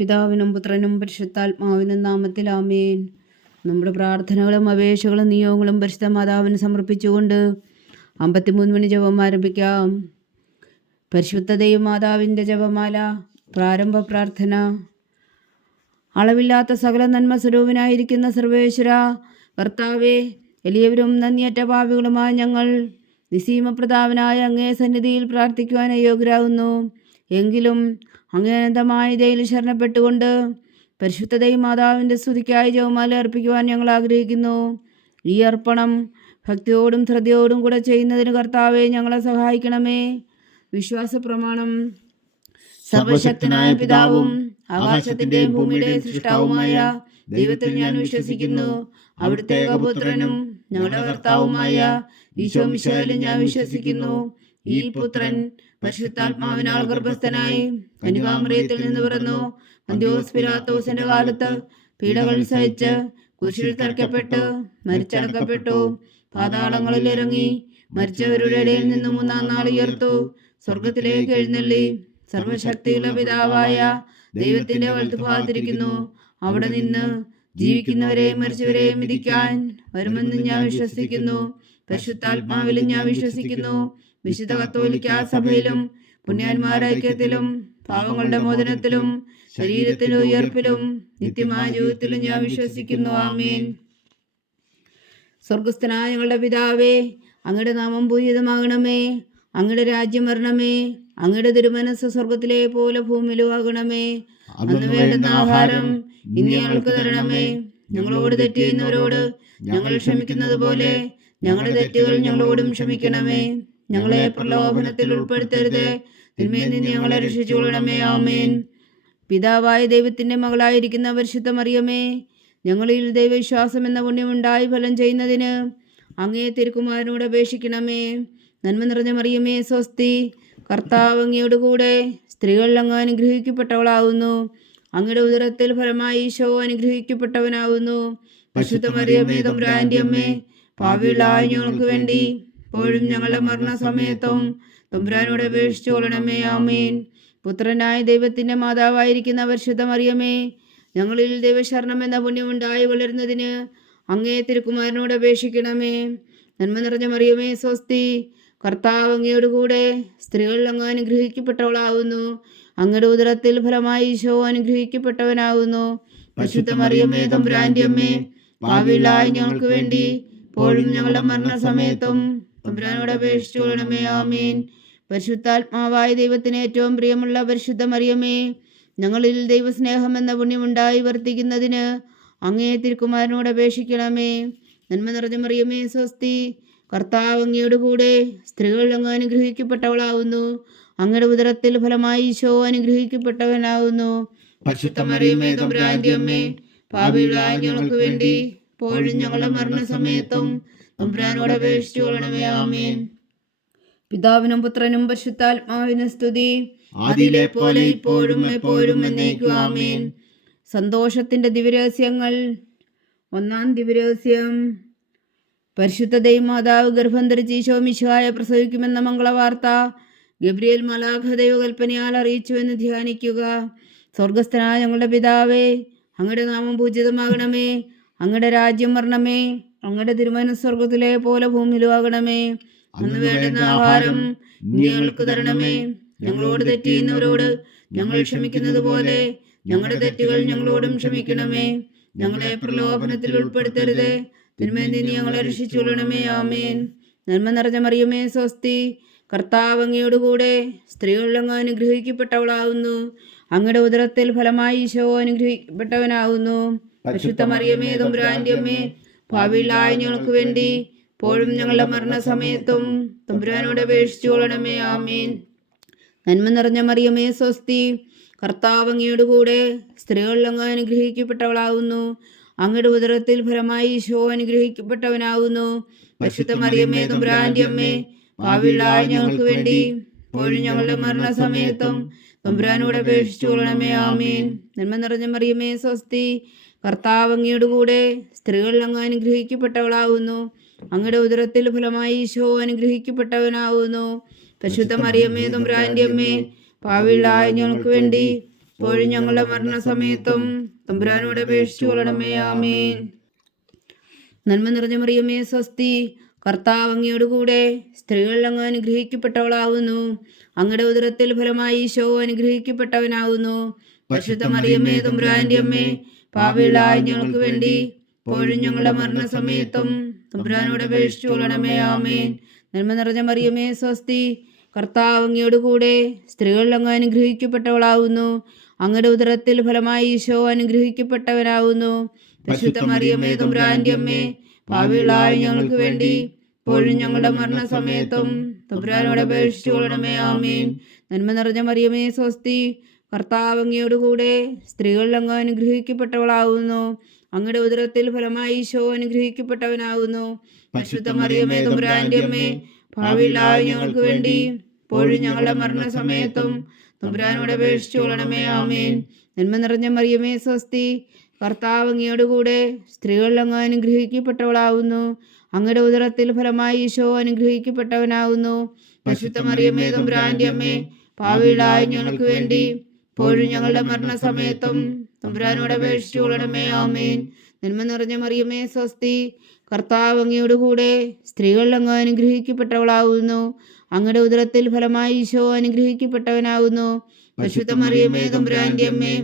പിതാവിനും പുത്രനും പരിശുദ്ധാത്മാവിനും നാമത്തിൽ ആമേൻ. നമ്മുടെ പ്രാർത്ഥനകളും അപേക്ഷകളും നിയോഗങ്ങളും പരിശുദ്ധ മാതാവിന് സമർപ്പിച്ചുകൊണ്ട് 53 മണി ജപം ആരംഭിക്കാം. പരിശുദ്ധ ദൈവമാതാവിൻ്റെ ജപമാല. പ്രാരംഭ പ്രാർത്ഥന. അളവില്ലാത്ത സകല നന്മ സ്വരൂപനായിരിക്കുന്ന സർവേശ്വര കർത്താവേ, എളിയവരും നന്ദിയറ്റ പാപികളുമായ ഞങ്ങൾ നിസീമപ്രതാപനായ അങ്ങേ സന്നിധിയിൽ പ്രാർത്ഥിക്കുവാൻ അയോഗ്യരാകുന്നു. എങ്കിലും അങ്ങേ അനന്തമായ ദയയിൽ ശരണപ്പെട്ടുകൊണ്ട് പരിശുദ്ധ ദൈവമാതാവിൻ്റെ സ്തുതിക്കായി ജപമാല അർപ്പിക്കുവാൻ ഞങ്ങൾ ആഗ്രഹിക്കുന്നു. ഈ അർപ്പണം ഭക്തിയോടും ശ്രദ്ധയോടും കൂടെ ചെയ്യുന്നതിന് കർത്താവെ ഞങ്ങളെ സഹായിക്കണമേ. വിശ്വാസ പ്രമാണം. സർവശക്തനായ പിതാവും ആകാശത്തിൻ്റെയും ഭൂമിയുടെയും സൃഷ്ടാവുമായ ദൈവത്തിൽ ഞാൻ വിശ്വസിക്കുന്നു. അവിടുത്തെ ഏകപുത്രനും ഞങ്ങളുടെ കർത്താവുമായ ഈശോ മിശിഹായിലും ഞാൻ വിശ്വസിക്കുന്നു. ഈ പുത്രൻ പരിശുദ്ധാത്മാവിനാൽ ഗർഭസ്ഥനായി കന്യകാമറിയത്തിൽ നിന്ന് പിറന്നു. പന്തിയോസ് പിലാത്തോസിന്റെ കാലത്ത് പീഡകൾ സഹിച്ച് കുരിശിൽ തറയ്ക്കപ്പെട്ടു മരിച്ചടക്കപ്പെട്ടു. പാതാളങ്ങളിൽ ഇറങ്ങി മരിച്ചവരുടെ ഇടയിൽ നിന്ന് 3-ാം നാൾ ഉയർത്തു. സ്വർഗത്തിലേക്ക് എഴുന്നള്ളി സർവശക്തിയുള്ള പിതാവായ ദൈവത്തിന്റെ വലത്തുഭാഗത്തിരിക്കുന്നു. അവിടെ നിന്ന് ജീവിക്കുന്നവരെയും മരിച്ചവരെയും വിധിക്കാൻ വരുമെന്ന് ഞാൻ വിശ്വസിക്കുന്നു. പരിശുദ്ധാത്മാവിലും ഞാൻ വിശ്വസിക്കുന്നു. വിശുദ്ധ കത്തോലിക്കാ സഭയിലും പുണ്യാന്മാരുടെ ഐക്യത്തിലും പാവങ്ങളുടെ മോചനത്തിലും ശരീരത്തിന്റെ ഉയർപ്പിലും നിത്യമായ ജീവിതത്തിലും ഞാൻ വിശ്വസിക്കുന്നു. ആമേൻ. സ്വർഗസ്ഥനായ ഞങ്ങളുടെ പിതാവേ, അങ്ങയുടെ നാമം പൂജിതമാകണമേ. അങ്ങയുടെ രാജ്യം വരണമേ. അങ്ങയുടെ തിരുമനസ്സ് സ്വർഗത്തിലെ പോലെ ഭൂമിയിലും ആകണമേ. അന്ന് വേണ്ടുന്ന ആഹാരം ഇന്ന് ഞങ്ങൾക്ക് തരണമേ. ഞങ്ങളോട് തെറ്റ് ചെയ്യുന്നവരോട് ഞങ്ങൾ ക്ഷമിക്കുന്നത് പോലെ ഞങ്ങളുടെ തെറ്റുകൾ ഞങ്ങളോടും ക്ഷമിക്കണമേ. ഞങ്ങളെ പ്രലോഭനത്തിൽ ഉൾപ്പെടുത്തരുത്, തിന്മയിൽ നിന്ന് ഞങ്ങളെ രക്ഷിച്ചുകൊള്ളണമേ. ആമേൻ. പിതാവായ ദൈവത്തിന്റെ മകളായിരിക്കുന്ന പരിശുദ്ധ മറിയമേ, ഞങ്ങളിൽ ദൈവവിശ്വാസം എന്ന പുണ്യമുണ്ടായി ഫലം ചെയ്യുന്നതിന് അങ്ങേ തിരുക്കുമാരനോട് അപേക്ഷിക്കണമേ. നന്മ നിറഞ്ഞ മറിയമേ സ്വസ്തി, കർത്താവ് അങ്ങയോട് കൂടെ സ്ത്രീകൾ അങ്ങ് അനുഗ്രഹിക്കപ്പെട്ടവളാവുന്നു. അങ്ങയുടെ ഉദരത്തിൽ ഫലമായി ഈശോ അനുഗ്രഹിക്കപ്പെട്ടവനാവുന്നു. പരിശുദ്ധ മറിയമേ തമ്പുരാന്റെ അമ്മേ, പാപികളായ ഞങ്ങൾക്ക് വേണ്ടി ഇപ്പോഴും ഞങ്ങളുടെ മരണസമയത്തും തമ്പുരാനോട് അപേക്ഷിച്ചു കൊള്ളണമേ. ആമേൻ. പുത്രനായ ദൈവത്തിന്റെ മാതാവായിരിക്കുന്ന പരിശുദ്ധ മറിയമേ, ഞങ്ങളിൽ ദൈവശരണം എന്ന പുണ്യമുണ്ടായി വളരുന്നതിന് അങ്ങേ തിരുക്കുമാരനോട് അപേക്ഷിക്കണമേ. നന്മ നിറഞ്ഞ മറിയമേ സ്വസ്തി, കർത്താവ് അങ്ങയോട് കൂടെ സ്ത്രീകൾ അങ്ങ് അനുഗ്രഹിക്കപ്പെട്ടവളാവുന്നു. അങ്ങയുടെ ഉദരത്തിൽ ഫലമായി ഈശോ അനുഗ്രഹിക്കപ്പെട്ടവനാവുന്നു. പരിശുദ്ധ മറിയമേ തമ്പുരാന്റെ അമ്മേ, പാപികളായ ഞങ്ങൾക്ക് വേണ്ടി ഇപ്പോഴും ഞങ്ങളുടെ മരണസമയത്തും തമ്പുരാനോട് അപേക്ഷിച്ചു കൊള്ളണമേ. ആമേൻ. പരിശുദ്ധാത്മാവായ ദൈവത്തിന് ഏറ്റവും പ്രിയമുള്ള പരിശുദ്ധ മറിയമേ, ഞങ്ങളിൽ ദൈവസ്നേഹം എന്ന പുണ്യമുണ്ടായി വർത്തിക്കുന്നതിന് അങ്ങേ തിരുക്കുമാരനോട് അപേക്ഷിക്കണമേ. നന്മ നിറഞ്ഞ മറിയമേ സ്വസ്തി, കർത്താവ് അങ്ങയോട് കൂടെ സ്ത്രീകൾ അങ്ങ് അനുഗ്രഹിക്കപ്പെട്ടവളാവുന്നു. അങ്ങയുടെ ഉദരത്തിൽ ഫലമായി ഈശോ അനുഗ്രഹിക്കപ്പെട്ടവനാവുന്നു. പരിശുദ്ധ മറിയമേ തമ്പുരാന്റെ അമ്മേ, പാപികളായ ഞങ്ങൾക്ക് വേണ്ടി ഇപ്പോഴും ഞങ്ങളുടെ മരണസമയത്തും തമ്പുരാനോട് അപേക്ഷിച്ചു കൊള്ളണമേ. ആമേൻ. പിതാവിനും പുത്രനും പരിശുദ്ധാത്മാവിനും സ്തുതി, ആദിയിലെ പോലെ ഇപ്പോഴും എപ്പോഴും എന്നേക്കും. ആമേൻ. സന്തോഷത്തിന്റെ ദിവ്യരഹസ്യങ്ങൾ. 1-ാം ദിവ്യരഹസ്യം. പരിശുദ്ധ ദൈവമാതാവ് ഗർഭം ധരിച്ച് ഈശോ മിശിഹായെ പ്രസവിക്കുമെന്ന മംഗളവാർത്ത ഗബ്രിയേൽ മാലാഖ ദൈവകൽപ്പനയാൽ അറിയിച്ചുവെന്ന് ധ്യാനിക്കുക. സ്വർഗസ്ഥനായ ഞങ്ങളുടെ പിതാവേ, അങ്ങയുടെ നാമം പൂജിതമാകണമേ. അങ്ങയുടെ രാജ്യം വരണമേ. അങ്ങയുടെ തിരുമനസ്സ് സ്വർഗത്തിലെ പോലെ ഭൂമിയിലും ആകണമേ. അന്ന് വേണ്ടുന്ന ആഹാരം ഇന്ന് ഞങ്ങൾക്ക് തരണമേ. ഞങ്ങളോട് തെറ്റ് ചെയ്യുന്നവരോട് ഞങ്ങൾ ക്ഷമിക്കുന്നത് പോലെ ഞങ്ങളുടെ തെറ്റുകൾ ഞങ്ങളോടും ക്ഷമിക്കണമേ. ഞങ്ങളെ പ്രലോഭനത്തിൽ ഉൾപ്പെടുത്തരുത്, തിന്മയിൽ നിന്ന് ഞങ്ങളെ രക്ഷിച്ചുകൊള്ളണമേ. ആമേൻ. നന്മ നിറഞ്ഞ മറിയമേ സ്വസ്തി, കർത്താവ് അങ്ങയോട് കൂടെ സ്ത്രീകൾ അങ്ങ് അനുഗ്രഹിക്കപ്പെട്ടവളാവുന്നു. അങ്ങയുടെ ഉദരത്തിൽ ഫലമായി ഈശോ അനുഗ്രഹിക്കപ്പെട്ടവനാവുന്നു. പരിശുദ്ധ മറിയമേ തമ്പുരാന്റെ അമ്മേ, പാപികളായ ഞങ്ങൾക്ക് വേണ്ടി ഇപ്പോഴും ഞങ്ങളുടെ മരണസമയത്തും തമ്പുരാനോട് അപേക്ഷിച്ചു കൊള്ളണമേ. ആമേൻ. നന്മ നിറഞ്ഞ മറിയമേ സ്വസ്തി, കർത്താവ് അങ്ങയോട് കൂടെ സ്ത്രീകൾ അങ്ങ് അനുഗ്രഹിക്കപ്പെട്ടവളാവുന്നു. അങ്ങയുടെ ഉദരത്തിൽ ഫലമായി ഈശോ അനുഗ്രഹിക്കപ്പെട്ടവനാവുന്നു. പരിശുദ്ധ മറിയമേ തമ്പുരാന്റെ അമ്മേ, പാപികളായ ഞങ്ങൾക്ക് വേണ്ടി ഇപ്പോഴും ഞങ്ങളുടെ മരണസമയത്തും തമ്പുരാനോട് അപേക്ഷിച്ചു കൊള്ളണമേ. ആമേൻ. നന്മ നിറഞ്ഞ മറിയമേ സ്വസ്തി, കർത്താവ് അങ്ങയോട് കൂടെ സ്ത്രീകൾ അങ്ങ് അനുഗ്രഹിക്കപ്പെട്ടവളാവുന്നു. അങ്ങയുടെ ഉദരത്തിൽ ഫലമായി ഈശോ അനുഗ്രഹിക്കപ്പെട്ടവനാവുന്നു. പരിശുദ്ധ മറിയമേ തമ്പുരാന്റെ അമ്മേ, പാപികളായ ഞങ്ങൾക്ക് വേണ്ടി ഇപ്പോഴും ഞങ്ങളുടെ മരണസമയത്തും തമ്പുരാനോട് അപേക്ഷിച്ചു കൊള്ളണമേ. ആമേൻ. നന്മ നിറഞ്ഞ മറിയമേ സ്വസ്തി, കർത്താവ് അങ്ങയോടുകൂടെ സ്ത്രീകൾ അങ്ങ് അനുഗ്രഹിക്കപ്പെട്ടവളാവുന്നു. അങ്ങയുടെ ഉദരത്തിൽ ഫലമായി ഈശോ അനുഗ്രഹിക്കപ്പെട്ടവനാവുന്നു. പരിശുദ്ധ മറിയമേ തമ്പുരാന്റെ അമ്മേ, പാപികളായ ഞങ്ങൾക്ക് വേണ്ടി ഇപ്പോഴും ഞങ്ങളുടെ മരണസമയത്തും തമ്പുരാനോട് അപേക്ഷിച്ചു കൊള്ളണമേ. ആമേൻ. നന്മ നിറഞ്ഞ മറിയമേ സ്വസ്തി, കർത്താവ് അങ്ങയോടുകൂടെ സ്ത്രീകൾ അങ്ങ് അനുഗ്രഹിക്കപ്പെട്ടവളാവുന്നു. അങ്ങയുടെ ഉദരത്തിൽ ഫലമായി ഈശോ അനുഗ്രഹിക്കപ്പെട്ടവനാവുന്നു. പരിശുദ്ധ മറിയമേ തമ്പുരാന്റെ അമ്മേ, പാപികളായ ഞങ്ങൾക്ക് വേണ്ടി ഇപ്പോഴും ഞങ്ങളുടെ മരണസമയത്തും തമ്പുരാനോട് അപേക്ഷിച്ചു കൊള്ളണമേ. ആമേൻ. നന്മ നിറഞ്ഞ മറിയമേ സ്വസ്തി, കർത്താവ് അങ്ങയോടുകൂടെ സ്ത്രീകൾ അങ്ങ് അനുഗ്രഹിക്കപ്പെട്ടവളാവുന്നു. അങ്ങയുടെ ഉദരത്തിൽ ഫലമായി ഈശോ അനുഗ്രഹിക്കപ്പെട്ടവനാവുന്നു. പരിശുദ്ധ മറിയമേ തമ്പുരാന്റെ അമ്മേ, പാപികളായ ഞങ്ങൾക്ക് വേണ്ടി ഇപ്പോഴും ഞങ്ങളുടെ മരണസമയത്തും തമ്പുരാനോട് അപേക്ഷിച്ചു കൊള്ളണമേ. ആമേൻ. നന്മ നിറഞ്ഞ മറിയമേ സ്വസ്തി, കർത്താവ് അങ്ങയോടുകൂടെ സ്ത്രീകൾ അങ്ങ് അനുഗ്രഹിക്കപ്പെട്ടവളാവുന്നു. അങ്ങയുടെ ഉദരത്തിൽ ഫലമായി ഈശോ അനുഗ്രഹിക്കപ്പെട്ടവനാവുന്നു. പരിശുദ്ധ മറിയമേ തമ്പുരാന്റെ അമ്മേ, പാപികളായ ഞങ്ങൾക്ക് വേണ്ടി ഇപ്പോഴും ഞങ്ങളുടെ മരണസമയത്തും തമ്പുരാനോട് അപേക്ഷിച്ചു കൊള്ളണമേ. ആമേൻ. നന്മ നിറഞ്ഞ മറിയമേ സ്വസ്തി, കർത്താവ് അങ്ങയോടുകൂടെ സ്ത്രീകൾ അങ്ങ് അനുഗ്രഹിക്കപ്പെട്ടവളാവുന്നു. അങ്ങയുടെ ഉദരത്തിൽ ഫലമായി ഈശോ അനുഗ്രഹിക്കപ്പെട്ടവനാവുന്നു. പരിശുദ്ധ മറിയമേ തമ്പുരാന്റെ അമ്മേ,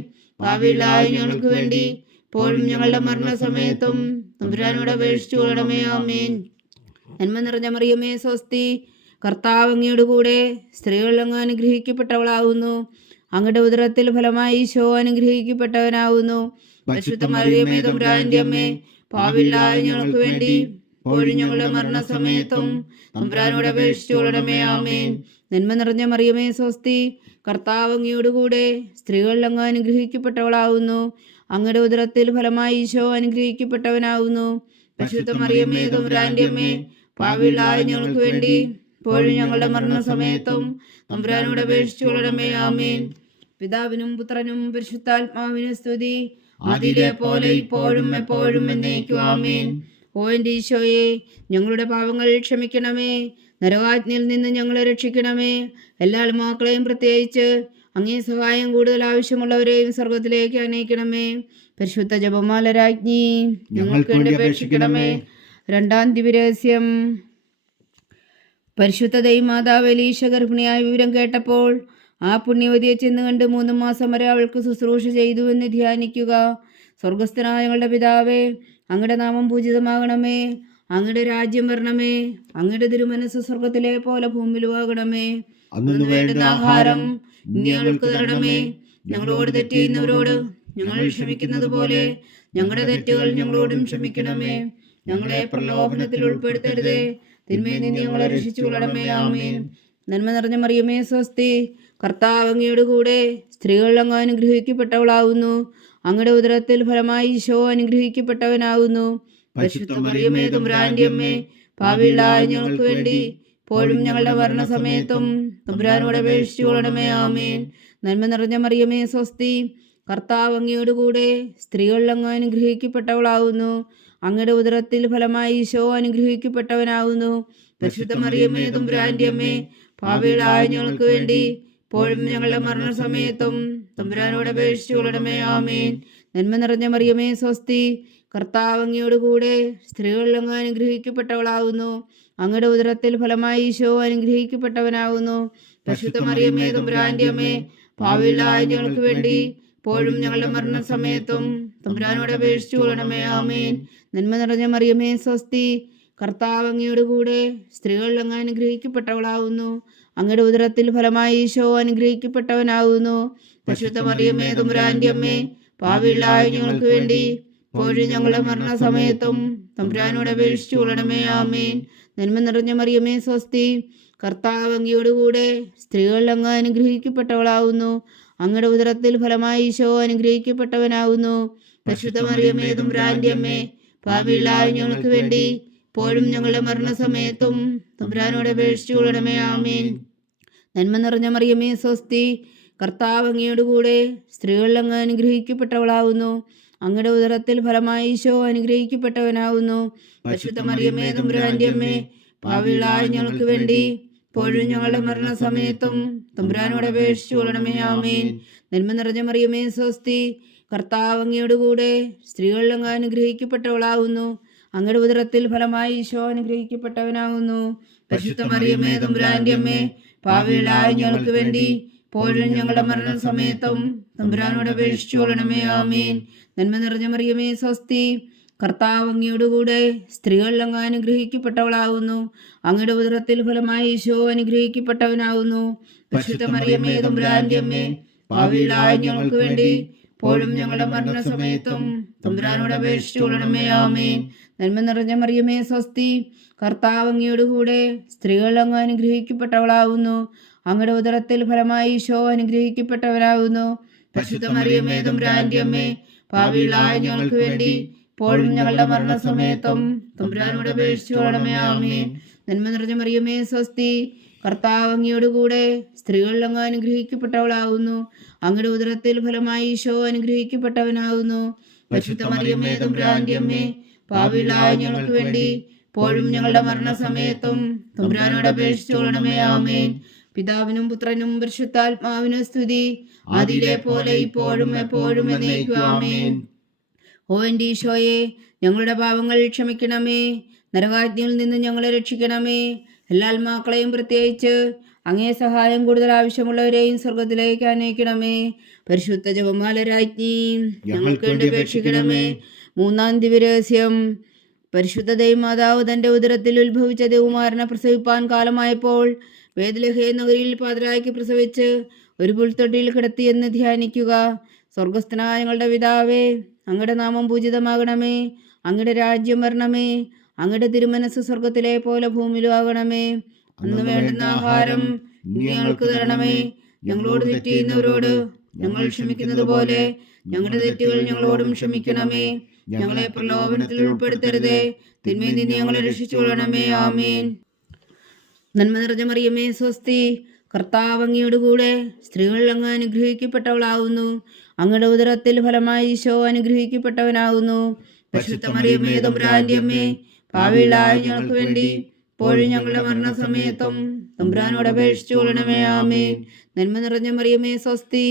പാപികളായ ഞങ്ങൾക്ക് വേണ്ടി ഇപ്പോഴും ഞങ്ങളുടെ മരണസമയത്തും തമ്പുരാനോട് അപേക്ഷിച്ചു കൊള്ളണമേ. ആമേൻ. നന്മ നിറഞ്ഞ മറിയമേ സ്വസ്തി, കർത്താവ് അങ്ങയോടുകൂടെ സ്ത്രീകൾ അങ്ങ് അനുഗ്രഹിക്കപ്പെട്ടവളാവുന്നു. അങ്ങയുടെ ഉദരത്തിൽ ഫലമായി ഈശോ അനുഗ്രഹിക്കപ്പെട്ടവനാവുന്നു. പരിശുദ്ധ മറിയമേ തമ്പുരാന്റെ അമ്മേ, പാപികളായ ഞങ്ങൾക്ക് വേണ്ടി ഇപ്പോഴും ഞങ്ങളുടെ മരണസമയത്തും തമ്പുരാനോട് അപേക്ഷിച്ചു കൊള്ളണമേ. ആമേൻ. നന്മ നിറഞ്ഞ മറിയമേ സ്വസ്തി, കർത്താവ് അങ്ങയോടുകൂടെ സ്ത്രീകൾ അങ്ങ് അനുഗ്രഹിക്കപ്പെട്ടവളാവുന്നു. അങ്ങയുടെ ഉദരത്തിൽ ഫലമായി ഈശോ അനുഗ്രഹിക്കപ്പെട്ടവനാവുന്നു. പരിശുദ്ധ മറിയമേ തമ്പുരാന്റെ അമ്മേ, പാപികളായ ഞങ്ങൾക്ക് വേണ്ടി ഇപ്പോഴും ഞങ്ങളുടെ മരണസമയത്തും തമ്പുരാനോട് അപേക്ഷിച്ചു കൊള്ളണമേ. ആമേൻ. പിതാവിനും പുത്രനും പരിശുദ്ധാത്മാവിനും സ്തുതി, അതിലെ പോലെ ഇപ്പോഴും എപ്പോഴും എന്നേക്കും. ആമേൻ. ഓ എൻ്റെ ഈശോയെ, ഞങ്ങളുടെ പാപങ്ങൾ ക്ഷമിക്കണമേ. നരകാജ്ഞയിൽ നിന്ന് ഞങ്ങളെ രക്ഷിക്കണമേ. എല്ലാ ആത്മാക്കളെയും പ്രത്യേകിച്ച് അങ്ങേ സഹായം കൂടുതൽ ആവശ്യമുള്ളവരെയും സ്വർഗത്തിലേക്ക് അനയിക്കണമേ. പരിശുദ്ധ ജപമാല രാജ്ഞി, ഞങ്ങൾക്ക് വേണ്ടി അപേക്ഷിക്കണമേ. രണ്ടാം ദിവ്യരഹസ്യം. പരിശുദ്ധ ദൈവമാതാവ് എലീശ ഗർഭിണിയായ വിവരം കേട്ടപ്പോൾ ആ പുണ്യവതിയെ ചെന്ന് കണ്ട് 3 മാസം വരെ അവൾക്ക് ശുശ്രൂഷ ചെയ്തു എന്ന് ധ്യാനിക്കുക. സ്വർഗസ്ഥനായ ഞങ്ങളുടെ പിതാവേ, അങ്ങയുടെ നാമം പൂജിതമാകണമേ. അങ്ങയുടെ രാജ്യം വരണമേ. അങ്ങയുടെ തിരുമനസ് സ്വർഗത്തിലെ പോലെ ഭൂമിയിലുമാകണമേ. അന്നു വേണ്ടുന്ന ആഹാരം ഇന്ന് ഞങ്ങൾക്ക് തരണമേ. ഞങ്ങളോട് തെറ്റ് ചെയ്യുന്നവരോട് ഞങ്ങൾ ക്ഷമിക്കുന്നത് പോലെ ഞങ്ങളുടെ തെറ്റുകൾ ഞങ്ങളോടും ക്ഷമിക്കണമേ. ഞങ്ങളെ പ്രലോഭനത്തിൽ ഉൾപ്പെടുത്തരുതേ, തിന്മയിൽ നിന്ന് ഞങ്ങളെ രക്ഷിച്ചു കൊള്ളണമേ. ആമേൻ. നന്മ നിറഞ്ഞ മറിയമേ സ്വസ്തി, കർത്താവ് അങ്ങയോടുകൂടെ സ്ത്രീകൾ അങ്ങ് അനുഗ്രഹിക്കപ്പെട്ടവളാവുന്നു. അങ്ങയുടെ ഉദരത്തിൽ ഫലമായി ഈശോ അനുഗ്രഹിക്കപ്പെട്ടവനാവുന്നു. പരിശുദ്ധ മറിയമേ തമ്പുരാന്റെ അമ്മേ, പാപികളായ ഞങ്ങൾക്ക് വേണ്ടി ഇപ്പോഴും ഞങ്ങളുടെ മരണസമയത്തും തമ്പുരാനോട് അപേക്ഷിച്ചു കൊള്ളണമേ. ആമേൻ. നന്മ നിറഞ്ഞ മറിയമേ സ്വസ്തി, കർത്താവ് അങ്ങയോടുകൂടെ സ്ത്രീകൾ അങ്ങ് അനുഗ്രഹിക്കപ്പെട്ടവളാവുന്നു. അങ്ങയുടെ ഉദരത്തിൽ ഫലമായി ഈശോ അനുഗ്രഹിക്കപ്പെട്ടവനാവുന്നു. പരിശുദ്ധ മറിയമേ തമ്പുരാന്റെ അമ്മേ, പാപികളായ ഞങ്ങൾക്ക് വേണ്ടി ഇപ്പോഴും ഞങ്ങളുടെ മരണസമയത്തും തമ്പുരാനോട് അപേക്ഷിച്ചു കൊള്ളണമേ. ആമേൻ. നന്മ നിറഞ്ഞ മറിയമേ സ്വസ്തി, കർത്താവ് അങ്ങയോടുകൂടെ സ്ത്രീകൾ അങ്ങ് അനുഗ്രഹിക്കപ്പെട്ടവളാവുന്നു. അങ്ങയുടെ ഉദരത്തിൽ ഫലമായി ഈശോ അനുഗ്രഹിക്കപ്പെട്ടവനാവുന്നു. പരിശുദ്ധ മറിയമേ തമ്പുരാന്റെ അമ്മേ, പാപികളായ ഞങ്ങൾക്ക് വേണ്ടി ഇപ്പോഴും ഞങ്ങളുടെ മരണസമയത്തും തമ്പുരാനോട് അപേക്ഷിച്ചു കൊള്ളണമേ. ആമേൻ. നന്മ നിറഞ്ഞ മറിയമേ സ്വസ്തി, കർത്താവ് അങ്ങയോടുകൂടെ സ്ത്രീകൾ അങ്ങ് അനുഗ്രഹിക്കപ്പെട്ടവളാവുന്നു. അങ്ങയുടെ ഉദരത്തിൽ ഫലമായി ഈശോ അനുഗ്രഹിക്കപ്പെട്ടവനാവുന്നു. പരിശുദ്ധ മറിയമേ തമ്പുരാന്റെ അമ്മേ, പാപികളായ ഞങ്ങൾക്ക് വേണ്ടി ഇപ്പോഴും ഞങ്ങളുടെ മരണസമയത്തും തമ്പുരാനോട് അപേക്ഷിച്ചു കൊള്ളണമേ. ആമേൻ. നന്മ നിറഞ്ഞ മറിയമേ സ്വസ്തി, കർത്താവ് അങ്ങയോടുകൂടെ സ്ത്രീകൾ അങ്ങ് അനുഗ്രഹിക്കപ്പെട്ടവളാവുന്നു. അങ്ങയുടെ ഉദരത്തിൽ ഫലമായി ഈശോ അനുഗ്രഹിക്കപ്പെട്ടവനാവുന്നു. പരിശുദ്ധ മറിയമേ തമ്പുരാന്റെ അമ്മേ, പാപികളായ ഞങ്ങൾക്ക് വേണ്ടി ഇപ്പോഴും ഞങ്ങളുടെ മരണസമയത്തും തമ്പുരാനോട് അപേക്ഷിച്ചു കൊള്ളണമേ. ആമേൻ. നന്മ നിറഞ്ഞ മറിയമേ സ്വസ്തി, കർത്താവ് അങ്ങയോടുകൂടെ സ്ത്രീകൾ അങ്ങ് അനുഗ്രഹിക്കപ്പെട്ടവളാവുന്നു. അങ്ങയുടെ ഉദരത്തിൽ ഫലമായി ഈശോ അനുഗ്രഹിക്കപ്പെട്ടവനാവുന്നു. പരിശുദ്ധ മറിയമേ തമ്പുരാന്റെ അമ്മേ, പാപികളായ ഞങ്ങൾക്ക് വേണ്ടി ഇപ്പോഴും ഞങ്ങളുടെ മരണസമയത്തും തമ്പുരാനോട് അപേക്ഷിച്ചു കൊള്ളണമേ. ആമേൻ. നന്മ നിറഞ്ഞ മറിയമേ സ്വസ്തി, കർത്താവ് അങ്ങയോടുകൂടെ സ്ത്രീകളിൽ അങ്ങ് അനുഗ്രഹിക്കപ്പെട്ടവളാകുന്നു. അങ്ങയുടെ ഉദരത്തിൽ ഫലമായി ഈശോ അനുഗ്രഹിക്കപ്പെട്ടവനാകുന്നു. പരിശുദ്ധ മറിയമേ തമ്പുരാന്റെ അമ്മേ, പാപികളായ ഞങ്ങൾക്ക് വേണ്ടി ഇപ്പോഴും ഞങ്ങളുടെ മരണസമയത്തും തമ്പുരാനോട് അപേക്ഷിച്ചു കൊള്ളണമേ. ആമേൻ. നന്മ നിറഞ്ഞ മറിയമേ സ്വസ്തി, കർത്താവ് അങ്ങയോടുകൂടെ സ്ത്രീകളിൽ അങ്ങ് അനുഗ്രഹിക്കപ്പെട്ടവളാകുന്നു. അങ്ങയുടെ ഉദരത്തിൽ ഫലമായി ഈശോ അനുഗ്രഹിക്കപ്പെട്ടവനാകുന്നു. പരിശുദ്ധ മറിയമേ തമ്പുരാന്റെ അമ്മേ, പാപികളായ ഞങ്ങൾക്ക് വേണ്ടി ഇപ്പോഴും ഞങ്ങളുടെ മരണസമയത്തും തമ്പുരാനോട് അപേക്ഷിച്ചു കൊള്ളണമേ. ആമേൻ. നന്മ നിറഞ്ഞ മറിയമേ സ്വസ്തി, കർത്താവ് അങ്ങയോടുകൂടെ സ്ത്രീകളിൽ അങ്ങ് അനുഗ്രഹിക്കപ്പെട്ടവളാകുന്നു. അങ്ങയുടെ ഉദരത്തിൽ ഫലമായി ഈശോ അനുഗ്രഹിക്കപ്പെട്ടവനാകുന്നു. പരിശുദ്ധ മറിയമേ തമ്പുരാന്റെ അമ്മേ, പാപികളായ ഞങ്ങൾക്ക് വേണ്ടി ഇപ്പോഴും ഞങ്ങളുടെ മരണസമയത്തും തമ്പുരാനോട് അപേക്ഷിച്ചു കൊള്ളണമേ. ആമേൻ. നന്മ നിറഞ്ഞ മറിയമേ സ്വസ്തി, കർത്താവ് അങ്ങയോടുകൂടെ സ്ത്രീകളിൽ അങ്ങ് അനുഗ്രഹിക്കപ്പെട്ടവളാകുന്നു. അങ്ങയുടെ ഉദരത്തിൽ ഫലമായി ഈശോ അനുഗ്രഹിക്കപ്പെട്ടവനാകുന്നു. പരിശുദ്ധ മറിയമേ തമ്പുരാന്റെ അമ്മേ, പാപികളായ ഞങ്ങൾക്ക് വേണ്ടി ഇപ്പോഴും ഞങ്ങളുടെ മരണസമയത്തും തമ്പുരാനോട് അപേക്ഷിച്ചു കൊള്ളണമേ. ആമേൻ. പിതാവിനും പുത്രനും പരിശുദ്ധാത്മാവിനും സ്തുതി, ആദിയിലെ പോലെ ഇപ്പോഴും എപ്പോഴും എന്നേക്കും. ആമേൻ. ഓ എൻ്റെ ഈശോയെ, ഞങ്ങളുടെ പാപങ്ങൾ ക്ഷമിക്കണമേ. നരകാഗ്നിയിൽ നിന്ന് ഞങ്ങളെ രക്ഷിക്കണമേ. എല്ലാ ആത്മാക്കളെയും പ്രത്യേകിച്ച് അങ്ങേ സഹായം കൂടുതൽ ആവശ്യമുള്ളവരെയും സ്വർഗത്തിലേക്ക് അനയിക്കണമേ. പരിശുദ്ധ ജപമാല രാജ്ഞി, ഞങ്ങൾക്ക് വേണ്ടി അപേക്ഷിക്കണമേ. മൂന്നാം ദിവ്യരഹസ്യം. പരിശുദ്ധ ദൈവമാതാവ് തൻ്റെ ഉദരത്തിൽ ഉത്ഭവിച്ച ദേവകുമാരനെ പ്രസവിപ്പാൻ കാലമായപ്പോൾ ബേത്ലഹേം നഗരിയിൽ പാതിരായ്ക്ക് പ്രസവിച്ച് ഒരു പുൽത്തൊട്ടിയിൽ കിടത്തിയെന്ന് ധ്യാനിക്കുക. സ്വർഗസ്ഥനായ ഞങ്ങളുടെ പിതാവേ, അങ്ങയുടെ നാമം പൂജിതമാകണമേ. അങ്ങയുടെ രാജ്യം വരണമേ. അങ്ങയുടെ തിരുമനസ് സ്വർഗത്തിലെ പോലെ ഭൂമിയിലും ആകണമേ. അന്ന് വേണ്ടുന്ന ആഹാരം ഇനി ഞങ്ങൾക്ക് തരണമേ. ഞങ്ങളോട് തെറ്റ് ചെയ്യുന്നവരോട് ഞങ്ങൾ ക്ഷമിക്കുന്നത് പോലെ ഞങ്ങളുടെ തെറ്റുകൾ ഞങ്ങളോടും ക്ഷമിക്കണമേ. ഞങ്ങളെ പ്രലോഭനത്തിൽ ഉൾപ്പെടുത്തരുതേ, തിന്മയിൽ നിന്ന് ഞങ്ങളെ രക്ഷിച്ചു കൊള്ളണമേ. ആമേൻ. നന്മ നിറഞ്ഞ മറിയമേ സ്വസ്തി, കർത്താവ് അങ്ങയോടുകൂടെ സ്ത്രീകളിൽ അങ്ങ് അനുഗ്രഹിക്കപ്പെട്ടവളാകുന്നു. അങ്ങയുടെ ഉദരത്തിൽ ഫലമായി ഈശോ അനുഗ്രഹിക്കപ്പെട്ടവനാകുന്നു. പരിശുദ്ധ മറിയമേ തമ്പുരാന്റെ അമ്മേ, പാപികളായ ഞങ്ങൾക്ക് വേണ്ടി ഇപ്പോഴും ഞങ്ങളുടെ മരണസമയത്തും തമ്പുരാനോട് അപേക്ഷിച്ചു കൊള്ളണമേ. ആമേൻ. നന്മ നിറഞ്ഞ മറിയമേ സ്വസ്തി,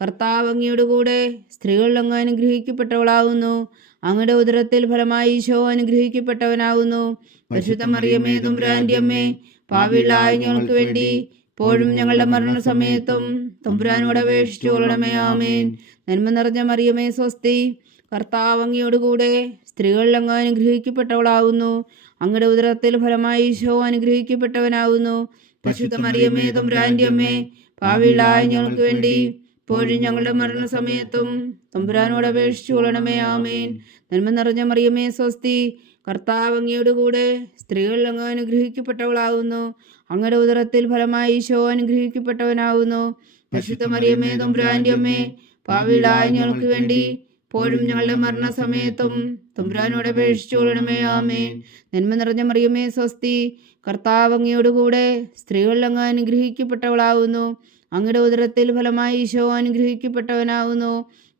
കർത്താവ് അങ്ങയോടുകൂടെ സ്ത്രീകളിൽ അങ്ങ് അനുഗ്രഹിക്കപ്പെട്ടവളാകുന്നു. അങ്ങയുടെ ഉദരത്തിൽ ഫലമായി ഈശോ അനുഗ്രഹിക്കപ്പെട്ടവനാകുന്നു. പരിശുദ്ധ മറിയമേ തമ്പുരാന്റെ അമ്മേ, പാപികളായ ഞങ്ങൾക്ക് വേണ്ടി ഇപ്പോഴും ഞങ്ങളുടെ മരണസമയത്തും തമ്പുരാനോട് അപേക്ഷിച്ചു കൊള്ളണമേ. ആമേൻ. നന്മ നിറഞ്ഞ മറിയമേ സ്വസ്തി, കർത്താവ് അങ്ങയോടുകൂടെ സ്ത്രീകളിൽ അങ്ങ് അനുഗ്രഹിക്കപ്പെട്ടവളാകുന്നു. അങ്ങയുടെ ഉദരത്തിൽ ഫലമായി ഈശോ അനുഗ്രഹിക്കപ്പെട്ടവനാകുന്നു. പരിശുദ്ധ മറിയമേ തമ്പുരാന്റെ അമ്മേ, പാപികളായ ഞങ്ങൾക്ക് വേണ്ടി ഇപ്പോഴും ഞങ്ങളുടെ മരണസമയത്തും തമ്പുരാനോട് അപേക്ഷിച്ചു കൊള്ളണമേ. ആമേൻ. നന്മ നിറഞ്ഞ മറിയമേ സ്വസ്തി, കർത്താവ് അങ്ങയോടുകൂടെ സ്ത്രീകളിൽ അങ്ങ് അനുഗ്രഹിക്കപ്പെട്ടവളാകുന്നു. അങ്ങയുടെ ഉദരത്തിൽ ഫലമായി ഈശോ അനുഗ്രഹിക്കപ്പെട്ടവനാകുന്നു. പരിശുദ്ധ മറിയമേ തമ്പുരാന്റെ അമ്മേ, പാപികളായ ഞങ്ങൾക്ക് വേണ്ടി ഇപ്പോഴും ഞങ്ങളുടെ മരണസമയത്തും തമ്പുരാനോട് അപേക്ഷിച്ചു കൊള്ളണമേ. ആമേൻ. നന്മ നിറഞ്ഞ മറിയമേ സ്വസ്തി, കർത്താവ് അങ്ങയോടുകൂടെ സ്ത്രീകളിൽ അങ്ങ് അനുഗ്രഹിക്കപ്പെട്ടവളാകുന്നു. അങ്ങയുടെ ഉദരത്തിൽ ഫലമായി ഈശോ അനുഗ്രഹിക്കപ്പെട്ടവനാകുന്നു.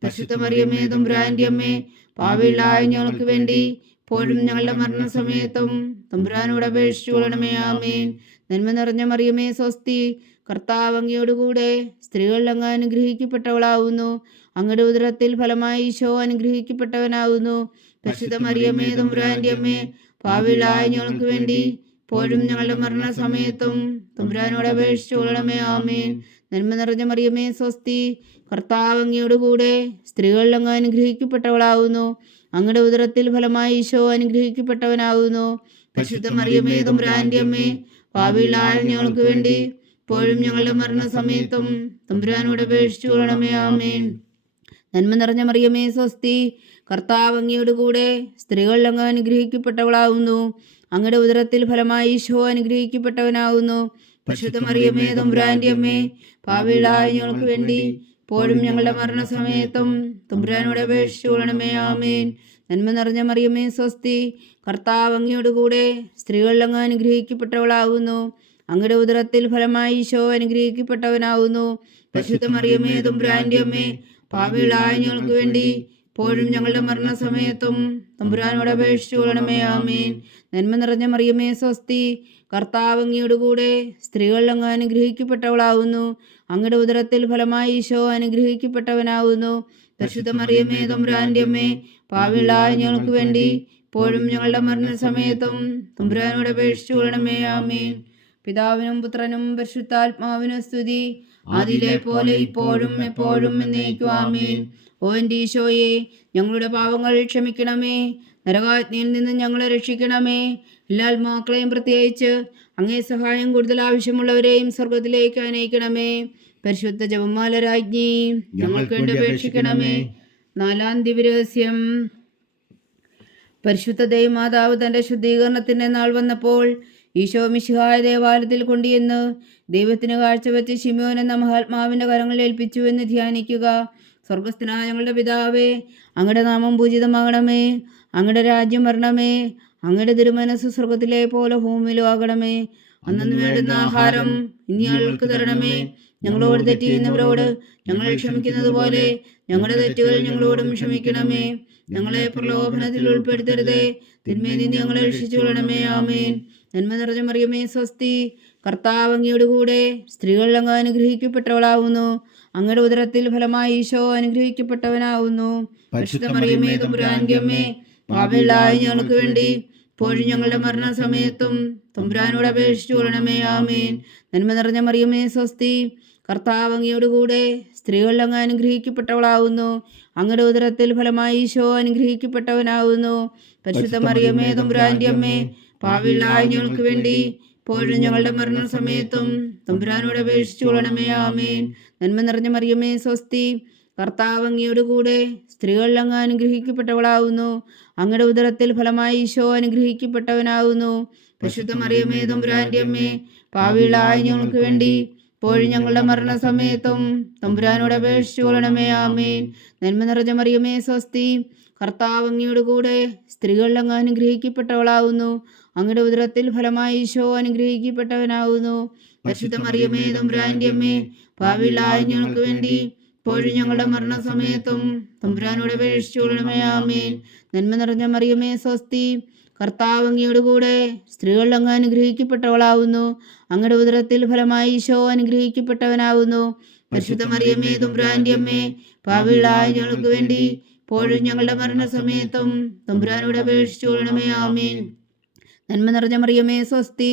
പരിശുദ്ധ മറിയമേ തമ്പുരാന്റെ അമ്മേ, പാപികളായ ഞങ്ങൾക്ക് വേണ്ടി ഇപ്പോഴും ഞങ്ങളുടെ മരണസമയത്തും തമ്പുരാനോട് അപേക്ഷിച്ചു കൊള്ളണമേ. ആമേൻ. നന്മ നിറഞ്ഞ മറിയമേ സ്വസ്തി, കർത്താവ് അങ്ങയോടുകൂടെ സ്ത്രീകളിൽ അങ്ങ് അനുഗ്രഹിക്കപ്പെട്ടവളാകുന്നു. അങ്ങയുടെ ഉദരത്തിൽ ഫലമായി ഈശോ അനുഗ്രഹിക്കപ്പെട്ടവനാകുന്നു. പരിശുദ്ധ മറിയമേ തമ്പുരാന്റെ അമ്മേ, പാപികളായ ഞങ്ങൾക്ക് വേണ്ടി ഇപ്പോഴും ഞങ്ങളുടെ മരണസമയത്തും തമ്പുരാനോട് അപേക്ഷിച്ചു കൊള്ളണമേ. ആമേൻ. നന്മ നിറഞ്ഞ മറിയമേ സ്വസ്തി, കർത്താവ് അങ്ങയോടുകൂടെ സ്ത്രീകളിൽ അങ്ങ് അനുഗ്രഹിക്കപ്പെട്ടവളാകുന്നു. അങ്ങയുടെ ഉദരത്തിൽ ഫലമായി ഈശോ അനുഗ്രഹിക്കപ്പെട്ടവനാകുന്നു. പരിശുദ്ധ മറിയമേ തമ്പുരാന്റെ അമ്മേ, പാപികളായ ഞങ്ങൾക്ക് വേണ്ടി ഇപ്പോഴും ഞങ്ങളുടെ മരണസമയത്തും തമ്പുരാനോട് അപേക്ഷിച്ചു കൊള്ളണമേ. ആമേൻ. നന്മ നിറഞ്ഞ മറിയമേ സ്വസ്തി, കർത്താവ് അങ്ങയോടുകൂടെ സ്ത്രീകളിൽ അങ്ങ് അനുഗ്രഹിക്കപ്പെട്ടവളാകുന്നു. അങ്ങയുടെ ഉദരത്തിൽ ഫലമായി ഈശോ അനുഗ്രഹിക്കപ്പെട്ടവനാകുന്നു. പരിശുദ്ധ മറിയമേ തമ്പുരാന്റെ അമ്മേ, പാപികളായ ഞങ്ങൾക്ക് വേണ്ടി ഇപ്പോഴും ഞങ്ങളുടെ മരണസമയത്തും തമ്പുരാനോട് അപേക്ഷിച്ചു കൊള്ളണമേ. ആമേൻ. നന്മ നിറഞ്ഞ മറിയമേ സ്വസ്തി, കർത്താവ് അങ്ങയോടുകൂടെ സ്ത്രീകളിൽ അങ്ങ് അനുഗ്രഹിക്കപ്പെട്ടവളാകുന്നു. അങ്ങയുടെ ഉദരത്തിൽ ഫലമായി ഈശോ അനുഗ്രഹിക്കപ്പെട്ടവനാകുന്നു. പരിശുദ്ധ മറിയമേ തമ്പുരാന്റെ അമ്മേ, പാപികളായ ഞങ്ങൾക്ക് വേണ്ടി ഇപ്പോഴും ഞങ്ങളുടെ മരണസമയത്തും തമ്പുരാനോട് അപേക്ഷിച്ചു കൊള്ളണമേ. ആമേൻ. നന്മ നിറഞ്ഞ മറിയമേ സ്വസ്തി, കർത്താവ് അങ്ങയുടെ കൂടെ, സ്ത്രീകൾ അങ്ങ് അനുഗ്രഹിക്കപ്പെട്ടവളാവുന്നു. അങ്ങയുടെ ഉദരത്തിൽ ഫലമായി ഈശോ അനുഗ്രഹിക്കപ്പെട്ടവനാവുന്നു. പരിശുദ്ധ മറിയമേ തമ്പുരാന്റെ അമ്മേ, പാപികളായ ഞങ്ങൾക്ക് വേണ്ടി ഇപ്പോഴും ഞങ്ങളുടെ മരണസമയത്തും തമ്പുരാനോട് അപേക്ഷിച്ചു കൊള്ളണമേ. ആമേൻ. പിതാവിനും പുത്രനും പരിശുദ്ധാത്മാവിനും സ്തുതി, ആദിയിലെ പോലെ ഇപ്പോഴും എപ്പോഴും എന്നേക്കും. ആമേൻ. ഓ എൻ്റെ ഈശോയെ, ഞങ്ങളുടെ പാപങ്ങൾ ക്ഷമിക്കണമേ, നരകാഗ്നിയിൽ നിന്ന് ഞങ്ങളെ രക്ഷിക്കണമേ. എല്ലാ ആത്മാക്കളെയും പ്രത്യേകിച്ച് അങ്ങേ സഹായം കൂടുതൽ ആവശ്യമുള്ളവരെയും സ്വർഗത്തിലേക്ക് അനയിക്കണമേ. പരിശുദ്ധ ജപമാല രാജ്ഞി, ഞങ്ങൾക്ക് വേണ്ടി അപേക്ഷിക്കണമേ. 4-ാം ദിവ്യരഹസ്യം. പരിശുദ്ധ ദൈവമാതാവ് തൻ്റെ ശുദ്ധീകരണത്തിൻ്റെ നാൾ വന്നപ്പോൾ ഈശോ മിശിഹായ ദേവാലയത്തിൽ കൊണ്ടുചെന്ന് ദൈവത്തിന് കാഴ്ചവെച്ച് ശിമോൻ എന്ന മഹാത്മാവിൻ്റെ കരങ്ങളിൽ ഏൽപ്പിച്ചു എന്ന് ധ്യാനിക്കുക. സ്വർഗസ്ഥനായ ഞങ്ങളുടെ പിതാവേ, അങ്ങയുടെ നാമം പൂജിതമാകണമേ, അങ്ങയുടെ രാജ്യം വരണമേ, അങ്ങയുടെ തിരുമനസ്സ് സ്വർഗത്തിലെ പോലെ ഭൂമിയിലും ആകണമേ. അന്നു വേണ്ടുന്ന ആഹാരം ഇനി ഞങ്ങൾക്ക് തരണമേ. ഞങ്ങളോട് തെറ്റ് ചെയ്യുന്നവരോട് ഞങ്ങൾ ക്ഷമിക്കുന്നത് പോലെ ഞങ്ങളുടെ തെറ്റുകൾ ഞങ്ങളോടും ക്ഷമിക്കണമേ. ഞങ്ങളെ പ്രലോഭനത്തിൽ ഉൾപ്പെടുത്തരുതേ, തിന്മയിൽ നിന്ന് ഞങ്ങളെ രക്ഷിച്ചു കൊള്ളണമേ. ആമേൻ. നന്മ നിറഞ്ഞ മറിയമേ സ്വസ്തി, കർത്താവ് അങ്ങയുടെ കൂടെ, സ്ത്രീകൾ അങ്ങ് അനുഗ്രഹിക്കപ്പെട്ടവളാവുന്നു. അങ്ങയുടെ ഉദരത്തിൽ ഫലമായി ഈശോ അനുഗ്രഹിക്കപ്പെട്ടവനാവുന്നു. പരിശുദ്ധ മറിയമേ തമ്പുരാന്റെ അമ്മേ, പാപികളായ ഞങ്ങൾക്ക് വേണ്ടി ഇപ്പോഴും ഞങ്ങളുടെ മരണസമയത്തും തമ്പുരാനോട് അപേക്ഷിച്ചു കൊള്ളണമേ. ആമേൻ. നന്മ നിറഞ്ഞ മറിയമേ സ്വസ്തി, കർത്താവ് അങ്ങയുടെ കൂടെ, സ്ത്രീകൾ അങ്ങ് അനുഗ്രഹിക്കപ്പെട്ടവളാവുന്നു. അങ്ങയുടെ ഉദരത്തിൽ ഫലമായി ഈശോ അനുഗ്രഹിക്കപ്പെട്ടവനാവുന്നു. പരിശുദ്ധ മറിയമേ തമ്പുരാന്റെ അമ്മേ, പാപികളായ ഞങ്ങൾക്ക് വേണ്ടി ഇപ്പോഴും ഞങ്ങളുടെ മരണസമയത്തും തമ്പുരാനോട് അപേക്ഷിച്ചു കൊള്ളണമേ. ആമേൻ. നന്മ നിറഞ്ഞ മറിയമേ സ്വസ്തി, കർത്താവ് അങ്ങയുടെ കൂടെ, സ്ത്രീകൾ അങ്ങ് അനുഗ്രഹിക്കപ്പെട്ടവളാവുന്നു. അങ്ങയുടെ ഉദരത്തിൽ ഫലമായി ഈശോ അനുഗ്രഹിക്കപ്പെട്ടവനാവുന്നു. പരിശുദ്ധ മറിയമേ തമ്പുരാന്റെ അമ്മേ, പാപികളായ ഞങ്ങൾക്ക് വേണ്ടി ഇപ്പോഴും ഞങ്ങളുടെ മരണസമയത്തും തമ്പുരാനോട് അപേക്ഷിച്ചു കൊള്ളണമേ. ആമേൻ. നന്മ നിറഞ്ഞ മറിയമേ സ്വസ്തി, കർത്താവ് അങ്ങയുടെ കൂടെ, സ്ത്രീകൾ അങ്ങ് അനുഗ്രഹിക്കപ്പെട്ടവളാവുന്നു. അങ്ങയുടെ ഉദരത്തിൽ ഫലമായി ഈശോ അനുഗ്രഹിക്കപ്പെട്ടവനാവുന്നു. പരിശുദ്ധ മറിയമേ തമ്പുരാന്റെ അമ്മേ, പാപികളായ ഞങ്ങൾക്ക് വേണ്ടി ഇപ്പോഴും ഞങ്ങളുടെ മരണസമയത്തും തമ്പുരാനോട് അപേക്ഷിച്ചു കൊള്ളണമേ. ആമേൻ. നന്മ നിറഞ്ഞ മറിയമേ സ്വസ്തി, കർത്താവ് അങ്ങയുടെ കൂടെ, സ്ത്രീകൾ അങ്ങ് അനുഗ്രഹിക്കപ്പെട്ടവളാവുന്നു. അങ്ങയുടെ ഉദരത്തിൽ ഫലമായി ഈശോ അനുഗ്രഹിക്കപ്പെട്ടവനാവുന്നു. പരിശുദ്ധ മറിയമേ തമ്പുരാന്റെ അമ്മേ, പാപികളായ ഞങ്ങൾക്ക് വേണ്ടി ഇപ്പോഴും ഞങ്ങളുടെ മരണസമയത്തും തമ്പുരാനോട് അപേക്ഷിച്ചു കൊള്ളണമേ. ആമേൻ. നന്മ നിറഞ്ഞ മറിയമേ സ്വസ്തി,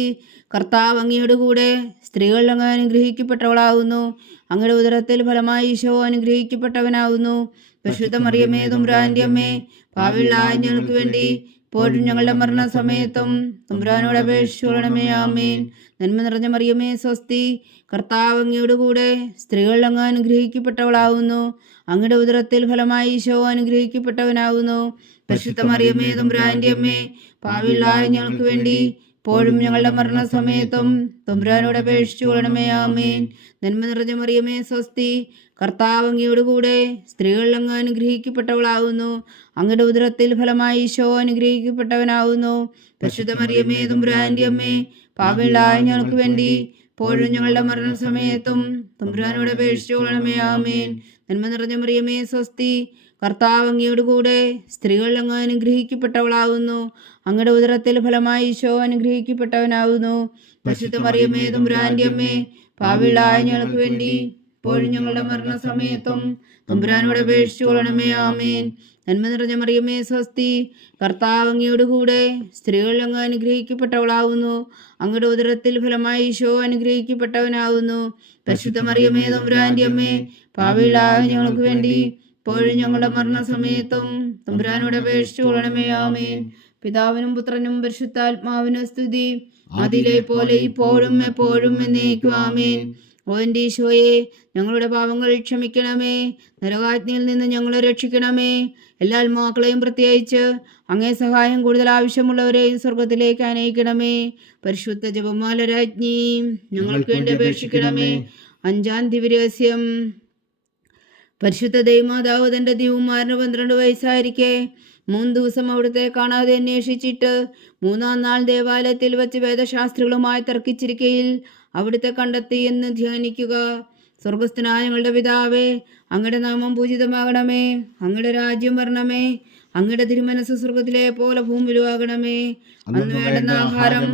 കർത്താവ് അങ്ങയുടെ കൂടെ, സ്ത്രീകൾ അങ്ങ് അനുഗ്രഹിക്കപ്പെട്ടവളാവുന്നു. അങ്ങയുടെ ഉദരത്തിൽ ഫലമായി ഈശോ അനുഗ്രഹിക്കപ്പെട്ടവനാവുന്നു. പരിശുദ്ധ മറിയമേ തമ്പുരാന്റെ അമ്മേ, പാപികളായ ഞങ്ങൾക്ക് വേണ്ടി ഇപ്പോഴും ഞങ്ങളുടെ മരണസമയത്തും തമ്പുരാനോട് അപേക്ഷിച്ചു കൊള്ളണമേ. ആമേൻ. നന്മ നിറഞ്ഞ മറിയമേ സ്വസ്തി, കർത്താവ് അങ്ങയുടെ കൂടെ, സ്ത്രീകൾ അങ്ങ് അനുഗ്രഹിക്കപ്പെട്ടവളാവുന്നു. അങ്ങയുടെ ഉദരത്തിൽ ഫലമായി ഈശോ അനുഗ്രഹിക്കപ്പെട്ടവനാവുന്നു. പരിശുദ്ധ മറിയമേ തമ്പുരാന്റെ അമ്മേ, പാപികളായ ഞങ്ങൾക്ക് വേണ്ടി ഇപ്പോഴും ഞങ്ങളുടെ മരണസമയത്തും തമ്പുരാനോട് അപേക്ഷിച്ചു കൊള്ളണമേ. ആമേൻ. നന്മ നിറഞ്ഞ മറിയമേ സ്വസ്തി, കർത്താവ് അങ്ങയുടെ കൂടെ, സ്ത്രീകൾ അങ്ങ് അനുഗ്രഹിക്കപ്പെട്ടവളാവുന്നു. അങ്ങയുടെ ഉദരത്തിൽ ഫലമായി ഈശോ അനുഗ്രഹിക്കപ്പെട്ടവനാവുന്നു. പരിശുദ്ധ മറിയമേ തമ്പുരാന്റെ അമ്മേ, പാപികളായ ഞങ്ങൾക്ക് വേണ്ടി ഇപ്പോഴും ഞങ്ങളുടെ മരണസമയത്തും തമ്പുരാനോട് അപേക്ഷിച്ചു കൊള്ളണമേ. ആമേൻ. നന്മ നിറഞ്ഞ മറിയമേ സ്വസ്തി, കർത്താവ് അങ്ങയുടെ കൂടെ, സ്ത്രീകൾ അങ്ങ് അനുഗ്രഹിക്കപ്പെട്ടവളാവുന്നു. അങ്ങയുടെ ഉദരത്തിൽ ഫലമായി ഈശോ അനുഗ്രഹിക്കപ്പെട്ടവനാവുന്നു. പരിശുദ്ധ മറിയമേ തമ്പുരാന്റെ അമ്മേ, പാപികളായ ഞങ്ങൾക്ക് വേണ്ടി ഇപ്പോഴും ഞങ്ങളുടെ മരണസമയത്തും തമ്പുരാനോട് അപേക്ഷിച്ചു കൊള്ളണമേ. ആമേൻ. നന്മ നിറഞ്ഞ മറിയമേ സ്വസ്തി, കർത്താവ് അങ്ങയുടെ കൂടെ, സ്ത്രീകൾ അങ്ങ് അനുഗ്രഹിക്കപ്പെട്ടവളാവുന്നു. അങ്ങയുടെ ഉദരത്തിൽ ഫലമായി ഈശോ അനുഗ്രഹിക്കപ്പെട്ടവനാവുന്നു. പരിശുദ്ധ മറിയമേ തമ്പുരാന്റെ അമ്മേ, പാപികളായ ഞങ്ങൾക്ക് വേണ്ടി ഇപ്പോഴും ഞങ്ങളുടെ മരണസമയത്തും തമ്പുരാനോട് അപേക്ഷിച്ചു കൊള്ളണമേ. ആമേൻ. പിതാവിനും പുത്രനും പരിശുദ്ധാത്മാവിനും സ്തുതി, അതിലെ പോലെ ഇപ്പോഴും എപ്പോഴും എന്നേക്കും. ആമേൻ. ഓ എൻ്റെ ഈശോയെ, ഞങ്ങളുടെ പാപങ്ങൾ ക്ഷമിക്കണമേ, നരകാഗ്നിയിൽ നിന്ന് ഞങ്ങളെ രക്ഷിക്കണമേ. എല്ലാ ആത്മാക്കളെയും പ്രത്യേകിച്ച് അങ്ങേ സഹായം കൂടുതൽ ആവശ്യമുള്ളവരെയും സ്വർഗത്തിലേക്ക് അനയിക്കണമേ. പരിശുദ്ധ ജപമാല രാജ്ഞി, ഞങ്ങൾക്ക് വേണ്ടി അപേക്ഷിക്കണമേ. 5-ാം ദിവ്യരഹസ്യം. പരിശുദ്ധ ദൈവമാതാവ് തൻ്റെ ദിവ്യകുമാരന് 12 വയസ്സായിരിക്കെ 3 ദിവസം അവിടുത്തെ കാണാതെ അന്വേഷിച്ചിട്ട് 3-ാം നാൾ ദേവാലയത്തിൽ വച്ച് വേദശാസ്ത്രികളുമായി തർക്കിച്ചിരിക്കയിൽ അവിടുത്തെ കണ്ടെത്തി എന്ന് ധ്യാനിക്കുക. സ്വർഗസ്ഥനായ ഞങ്ങളുടെ പിതാവേ, അങ്ങയുടെ നാമം പൂജിതമാകണമേ, അങ്ങയുടെ രാജ്യം വരണമേ, അങ്ങയുടെ തിരുമനസ് സ്വർഗത്തിലെ പോലെ ഭൂമിയിലും ആകണമേ. അന്ന് വേണ്ടുന്ന ആഹാരം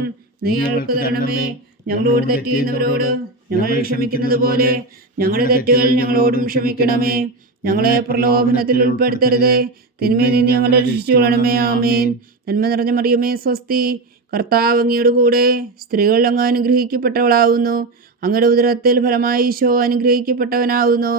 നീ ഞങ്ങൾക്ക് തരണമേ. ഞങ്ങളോട് തെറ്റ് ചെയ്യുന്നവരോട് ഞങ്ങൾ ക്ഷമിക്കുന്നത് പോലെ ഞങ്ങളുടെ തെറ്റുകൾ ഞങ്ങളോടും ക്ഷമിക്കണമേ. ഞങ്ങളെ പ്രലോഭനത്തിൽ ഉൾപ്പെടുത്തരുതേ, തിന്മയിൽ നിന്ന് ഞങ്ങളെ രക്ഷിച്ചുകൊള്ളണമേ. ആമേൻ. നന്മ നിറഞ്ഞ മറിയമേ സ്വസ്തി, കർത്താവ് അങ്ങയുടെ കൂടെ സ്ത്രീകൾ അങ്ങ് അനുഗ്രഹിക്കപ്പെട്ടവളാവുന്നു. അങ്ങയുടെ ഉദരത്തിൽ ഫലമായി ഈശോ അനുഗ്രഹിക്കപ്പെട്ടവനാവുന്നു.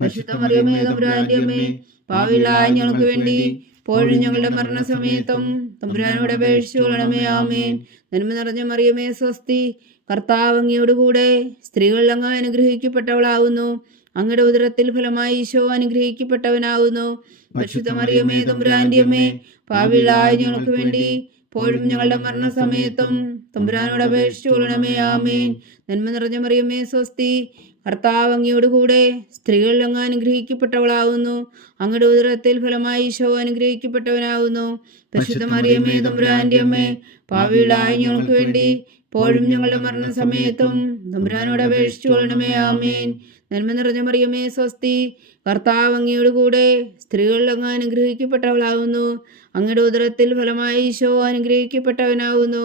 പരിശുദ്ധ മറിയമേ തമ്പുരാന്റെ അമ്മേ, പാപികളായ ഞങ്ങൾക്ക് വേണ്ടി ഇപ്പോഴും ഞങ്ങളുടെ മരണസമയത്തും തമ്പുരാനോട് അപേക്ഷിച്ചുകൊള്ളണമേ. ആമേൻ. നന്മ നിറഞ്ഞ മറിയമേ സ്വസ്തി, കർത്താവ് അങ്ങയോട് കൂടെ സ്ത്രീകൾ അങ്ങ് അനുഗ്രഹിക്കപ്പെട്ടവളാവുന്നു. അങ്ങയുടെ ഉദരത്തിൽ ഫലമായി ഈശോ അനുഗ്രഹിക്കപ്പെട്ടവനാവുന്നു. പരിശുദ്ധ മറിയമേ തമ്പുരാന്റെ അമ്മേ, പാപികളായ ഞങ്ങൾക്ക് വേണ്ടി ഇപ്പോഴും ഞങ്ങളുടെ മരണസമയത്തും തമ്പുരാനോട് അപേക്ഷിച്ചുകൊള്ളണമേ. ആമേൻ. നന്മ നിറഞ്ഞ മറിയമേ സ്വസ്തി, കർത്താവ് അങ്ങയോട് കൂടെ സ്ത്രീകൾ അങ്ങ് അനുഗ്രഹിക്കപ്പെട്ടവളാവുന്നു. അങ്ങയുടെ ഉദരത്തിൽ ഫലമായി ഈശോ അനുഗ്രഹിക്കപ്പെട്ടവനാവുന്നു. പരിശുദ്ധ മറിയമേ തമ്പുരാന്റെ അമ്മേ, പാപികളായ ഞങ്ങൾക്ക് വേണ്ടി ഇപ്പോഴും ഞങ്ങളുടെ മരണസമയത്തും തമ്പുരാനോട് അപേക്ഷിച്ചുകൊള്ളണമേ. ആമേൻ. നന്മ നിറഞ്ഞ മറിയമേ സ്വസ്തി, കർത്താവ് അങ്ങയോട് കൂടെ സ്ത്രീകൾ അങ്ങ് അനുഗ്രഹിക്കപ്പെട്ടവളാവുന്നു. അങ്ങയുടെ ഉദരത്തിൽ ഫലമായി ഈശോ അനുഗ്രഹിക്കപ്പെട്ടവനാവുന്നു.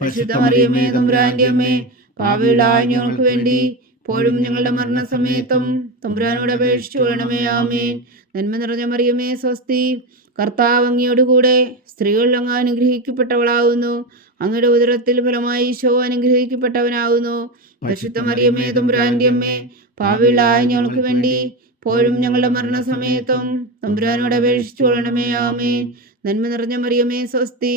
പരിശുദ്ധ മറിയമേ തമ്പുരാന്റെ അമ്മേ, പാപികളായ ഞങ്ങൾക്ക് വേണ്ടി ഇപ്പോഴും ഞങ്ങളുടെ മരണസമയത്തും തമ്പുരാനോട് അപേക്ഷിച്ചുകൊള്ളണമേ. ആമേൻ. നന്മ നിറഞ്ഞ മറിയമേ സ്വസ്തി, കർത്താവ് അങ്ങയോട് കൂടെ സ്ത്രീകൾ അങ്ങ് അനുഗ്രഹിക്കപ്പെട്ടവളാവുന്നു. അങ്ങയുടെ ഉദരത്തിൽ ഫലമായി ഈശോ അനുഗ്രഹിക്കപ്പെട്ടവനാവുന്നു. പരിശുദ്ധ മറിയമേ തമ്പുരാന്റെ അമ്മേ, പാപികളായ ഞങ്ങൾക്ക് വേണ്ടി ഇപ്പോഴും ഞങ്ങളുടെ മരണസമയത്തും തമ്പുരാനോട് അപേക്ഷിച്ചുകൊള്ളണമേ. ആമേൻ. നന്മ നിറഞ്ഞ മറിയമേ സ്വസ്തി,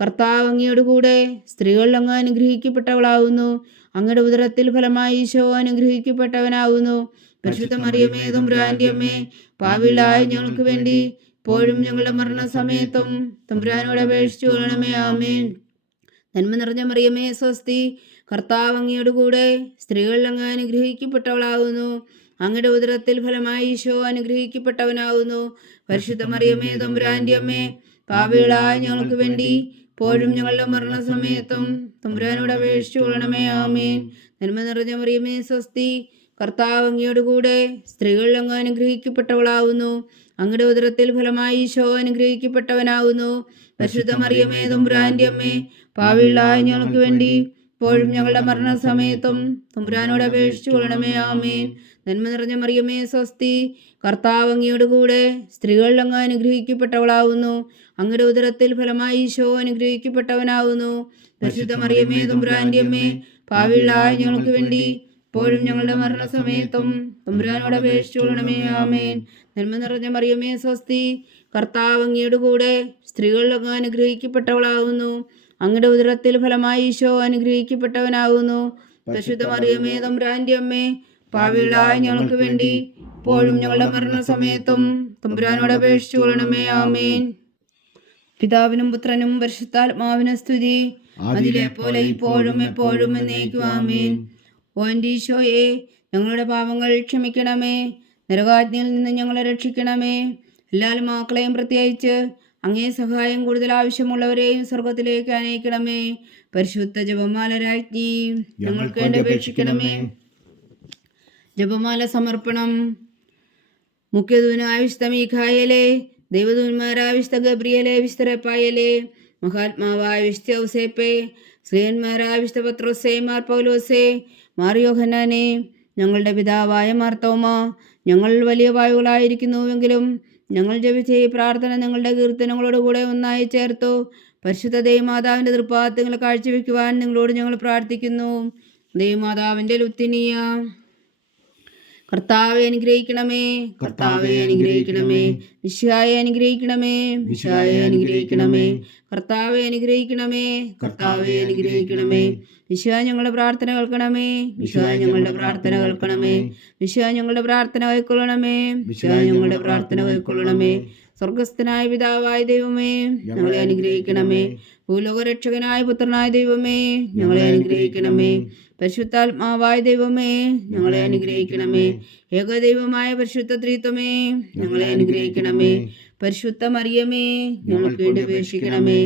കർത്താവ് അങ്ങയോട് കൂടെ സ്ത്രീകൾ അങ്ങ് അനുഗ്രഹിക്കപ്പെട്ടവളാവുന്നു. അങ്ങയുടെ ഉദരത്തിൽ ഫലമായി ഈശോ അനുഗ്രഹിക്കപ്പെട്ടവനാവുന്നു. പരിശുദ്ധ മറിയമേ തമ്പുരാന്റെ അമ്മേ, പാപികളായ ഞങ്ങൾക്ക് വേണ്ടി ഇപ്പോഴും ഞങ്ങളുടെ മരണസമയത്തും തമ്പുരാനോട് അപേക്ഷിച്ചുകൊള്ളണമേ. ആമേൻ. നന്മ നിറഞ്ഞ മറിയമേ സ്വസ്തി, കർത്താവ് അങ്ങയോട് കൂടെ സ്ത്രീകൾ അങ്ങ് അനുഗ്രഹിക്കപ്പെട്ടവളാവുന്നു. അങ്ങയുടെ ഉദരത്തിൽ ഫലമായി ഈശോ അനുഗ്രഹിക്കപ്പെട്ടവനാവുന്നു. പരിശുദ്ധ മറിയമേ തമ്പുരാന്റെ അമ്മേ, പാപികളായ ഞങ്ങൾക്ക് വേണ്ടി ഇപ്പോഴും ഞങ്ങളുടെ മരണസമയത്തും തമ്പുരാനോട് അപേക്ഷിച്ചുകൊള്ളണമേ. ആമേൻ. നന്മ നിറഞ്ഞ മറിയമേ സ്വസ്തി, കർത്താവ് അങ്ങയോട് കൂടെ സ്ത്രീകൾ അങ്ങ് അനുഗ്രഹിക്കപ്പെട്ടവളാവുന്നു. അങ്ങയുടെ ഉദരത്തിൽ ഫലമായി ഈശോ അനുഗ്രഹിക്കപ്പെട്ടവനാവുന്നു. പരിശുദ്ധ മറിയമേ തമ്പുരാന്റെ അമ്മേ, പാപികളായ ഞങ്ങൾക്ക് വേണ്ടി ഇപ്പോഴും ഞങ്ങളുടെ മരണസമയത്തും തമ്പുരാനോട് അപേക്ഷിച്ചുകൊള്ളണമേ. ആമേൻ. നന്മ നിറഞ്ഞ മറിയമേ സ്വസ്തി, കർത്താവ് അങ്ങയോട് കൂടെ സ്ത്രീകൾ അങ്ങ് അനുഗ്രഹിക്കപ്പെട്ടവളാവുന്നു. അങ്ങയുടെ ഉദരത്തിൽ ഫലമായി ഈശോ അനുഗ്രഹിക്കപ്പെട്ടവനാവുന്നു. പരിശുദ്ധ മറിയമേ തമ്പുരാന്റെ അമ്മേ, പാപികളായ ഞങ്ങൾക്ക് വേണ്ടി ഇപ്പോഴും ഞങ്ങളുടെ മരണസമയത്തും തമ്പുരാനോട് അപേക്ഷിച്ചുകൊള്ളണമേ. ആമേൻ. നന്മ നിറഞ്ഞ മറിയമേ സ്വസ്തി, കർത്താവ് അങ്ങയോട് കൂടെ സ്ത്രീകൾ അങ്ങ് അനുഗ്രഹിക്കപ്പെട്ടവളാവുന്നു. അങ്ങയുടെ ഉദരത്തിൽ ഫലമായി ഈശോ അനുഗ്രഹിക്കപ്പെട്ടവനാവുന്നു. പരിശുദ്ധ മറിയമേ തമ്പുരാന്റെ അമ്മേ, പാപികളായ ഞങ്ങൾക്ക് വേണ്ടി ഇപ്പോഴും ഞങ്ങളുടെ മരണസമയത്തും തമ്പുരാനോട് അപേക്ഷിച്ചുകൊള്ളണമേ. ആമേൻ. പിതാവിനും പുത്രനും പരിശുദ്ധാത്മാവിനും സ്തുതി, അതിലെ പോലെ ഇപ്പോഴും എപ്പോഴും എന്നേക്കും. ആമേൻ. ഓ എൻ്റെ ഈശോയെ, ഞങ്ങളുടെ പാപങ്ങൾ ക്ഷമിക്കണമേ. നരകാജ്ഞയിൽ നിന്ന് ഞങ്ങളെ രക്ഷിക്കണമേ. എല്ലാ ആത്മാക്കളെയും പ്രത്യേകിച്ച് അങ്ങേ സഹായം കൂടുതൽ ആവശ്യമുള്ളവരെയും സ്വർഗത്തിലേക്ക് അനയിക്കണമേ. പരിശുദ്ധ ജപമാല രാജ്ഞി ഞങ്ങൾക്ക് വേണ്ടി അപേക്ഷിക്കണമേ. ജപമാല സമർപ്പണം. മുഖ്യദൂതനായ വിശുദ്ധ മീഖായേലേ, ദൈവദൂതന്മാരായ വിശുദ്ധ ഗബ്രിയേലേ, വിശുദ്ധ റഫായേലേ, മഹാത്മാവായ വിശുദ്ധ ഔസേപ്പേ, ശ്രീയന്മാരായ വിശുദ്ധ പത്രോസേ, മാർ പൗലോസേ, മാർ യോഹന്നാനേ, ഞങ്ങളുടെ പിതാവായ മാർത്തോമ, ഞങ്ങൾ വലിയ വായുകളായിരിക്കുന്നുവെങ്കിലും ഞങ്ങൾ ജപിച്ച ഈ പ്രാർത്ഥന ഞങ്ങളുടെ കീർത്തനങ്ങളോടുകൂടെ ഒന്നായി ചേർത്തു പരിശുദ്ധ ദൈവമാതാവിൻ്റെ തൃപ്പാദങ്ങൾ കാഴ്ചവെക്കുവാൻ നിങ്ങളോട് ഞങ്ങൾ പ്രാർത്ഥിക്കുന്നു. ദൈവമാതാവിൻ്റെ ലുത്തിനിയ. കർത്താവെ അനുഗ്രഹിക്കണമേ, കർത്താവെ അനുഗ്രഹിക്കണമേ. മിശിഹായെ അനുഗ്രഹിക്കണമേ, മിശിഹായെ അനുഗ്രഹിക്കണമേ. കർത്താവെ അനുഗ്രഹിക്കണമേ, കർത്താവെ അനുഗ്രഹിക്കണമേ. മിശിഹാ ഞങ്ങളുടെ പ്രാർത്ഥന കേൾക്കണമേ, മിശിഹാ ഞങ്ങളുടെ പ്രാർത്ഥന കേൾക്കണമേ. മിശിഹാ ഞങ്ങളുടെ പ്രാർത്ഥന കൈക്കൊള്ളണമേ, മിശിഹാ ഞങ്ങളുടെ പ്രാർത്ഥന കൈക്കൊള്ളണമേ. സ്വർഗസ്ഥനായ പിതാവായ ദൈവമേ, ഞങ്ങളെ അനുഗ്രഹിക്കണമേ. ഭൂലോകരക്ഷകനായ പുത്രനായ ദൈവമേ, ഞങ്ങളെ അനുഗ്രഹിക്കണമേ. പരിശുദ്ധാത്മാവായ ദൈവമേ, ഞങ്ങളെ അനുഗ്രഹിക്കണമേ. ഏകദൈവമായ പരിശുദ്ധ ത്രിത്വമേ, ഞങ്ങളെ അനുഗ്രഹിക്കണമേ. പരിശുദ്ധ മറിയമേ, ഞങ്ങൾക്ക് വേണ്ടി അപേക്ഷിക്കണമേ.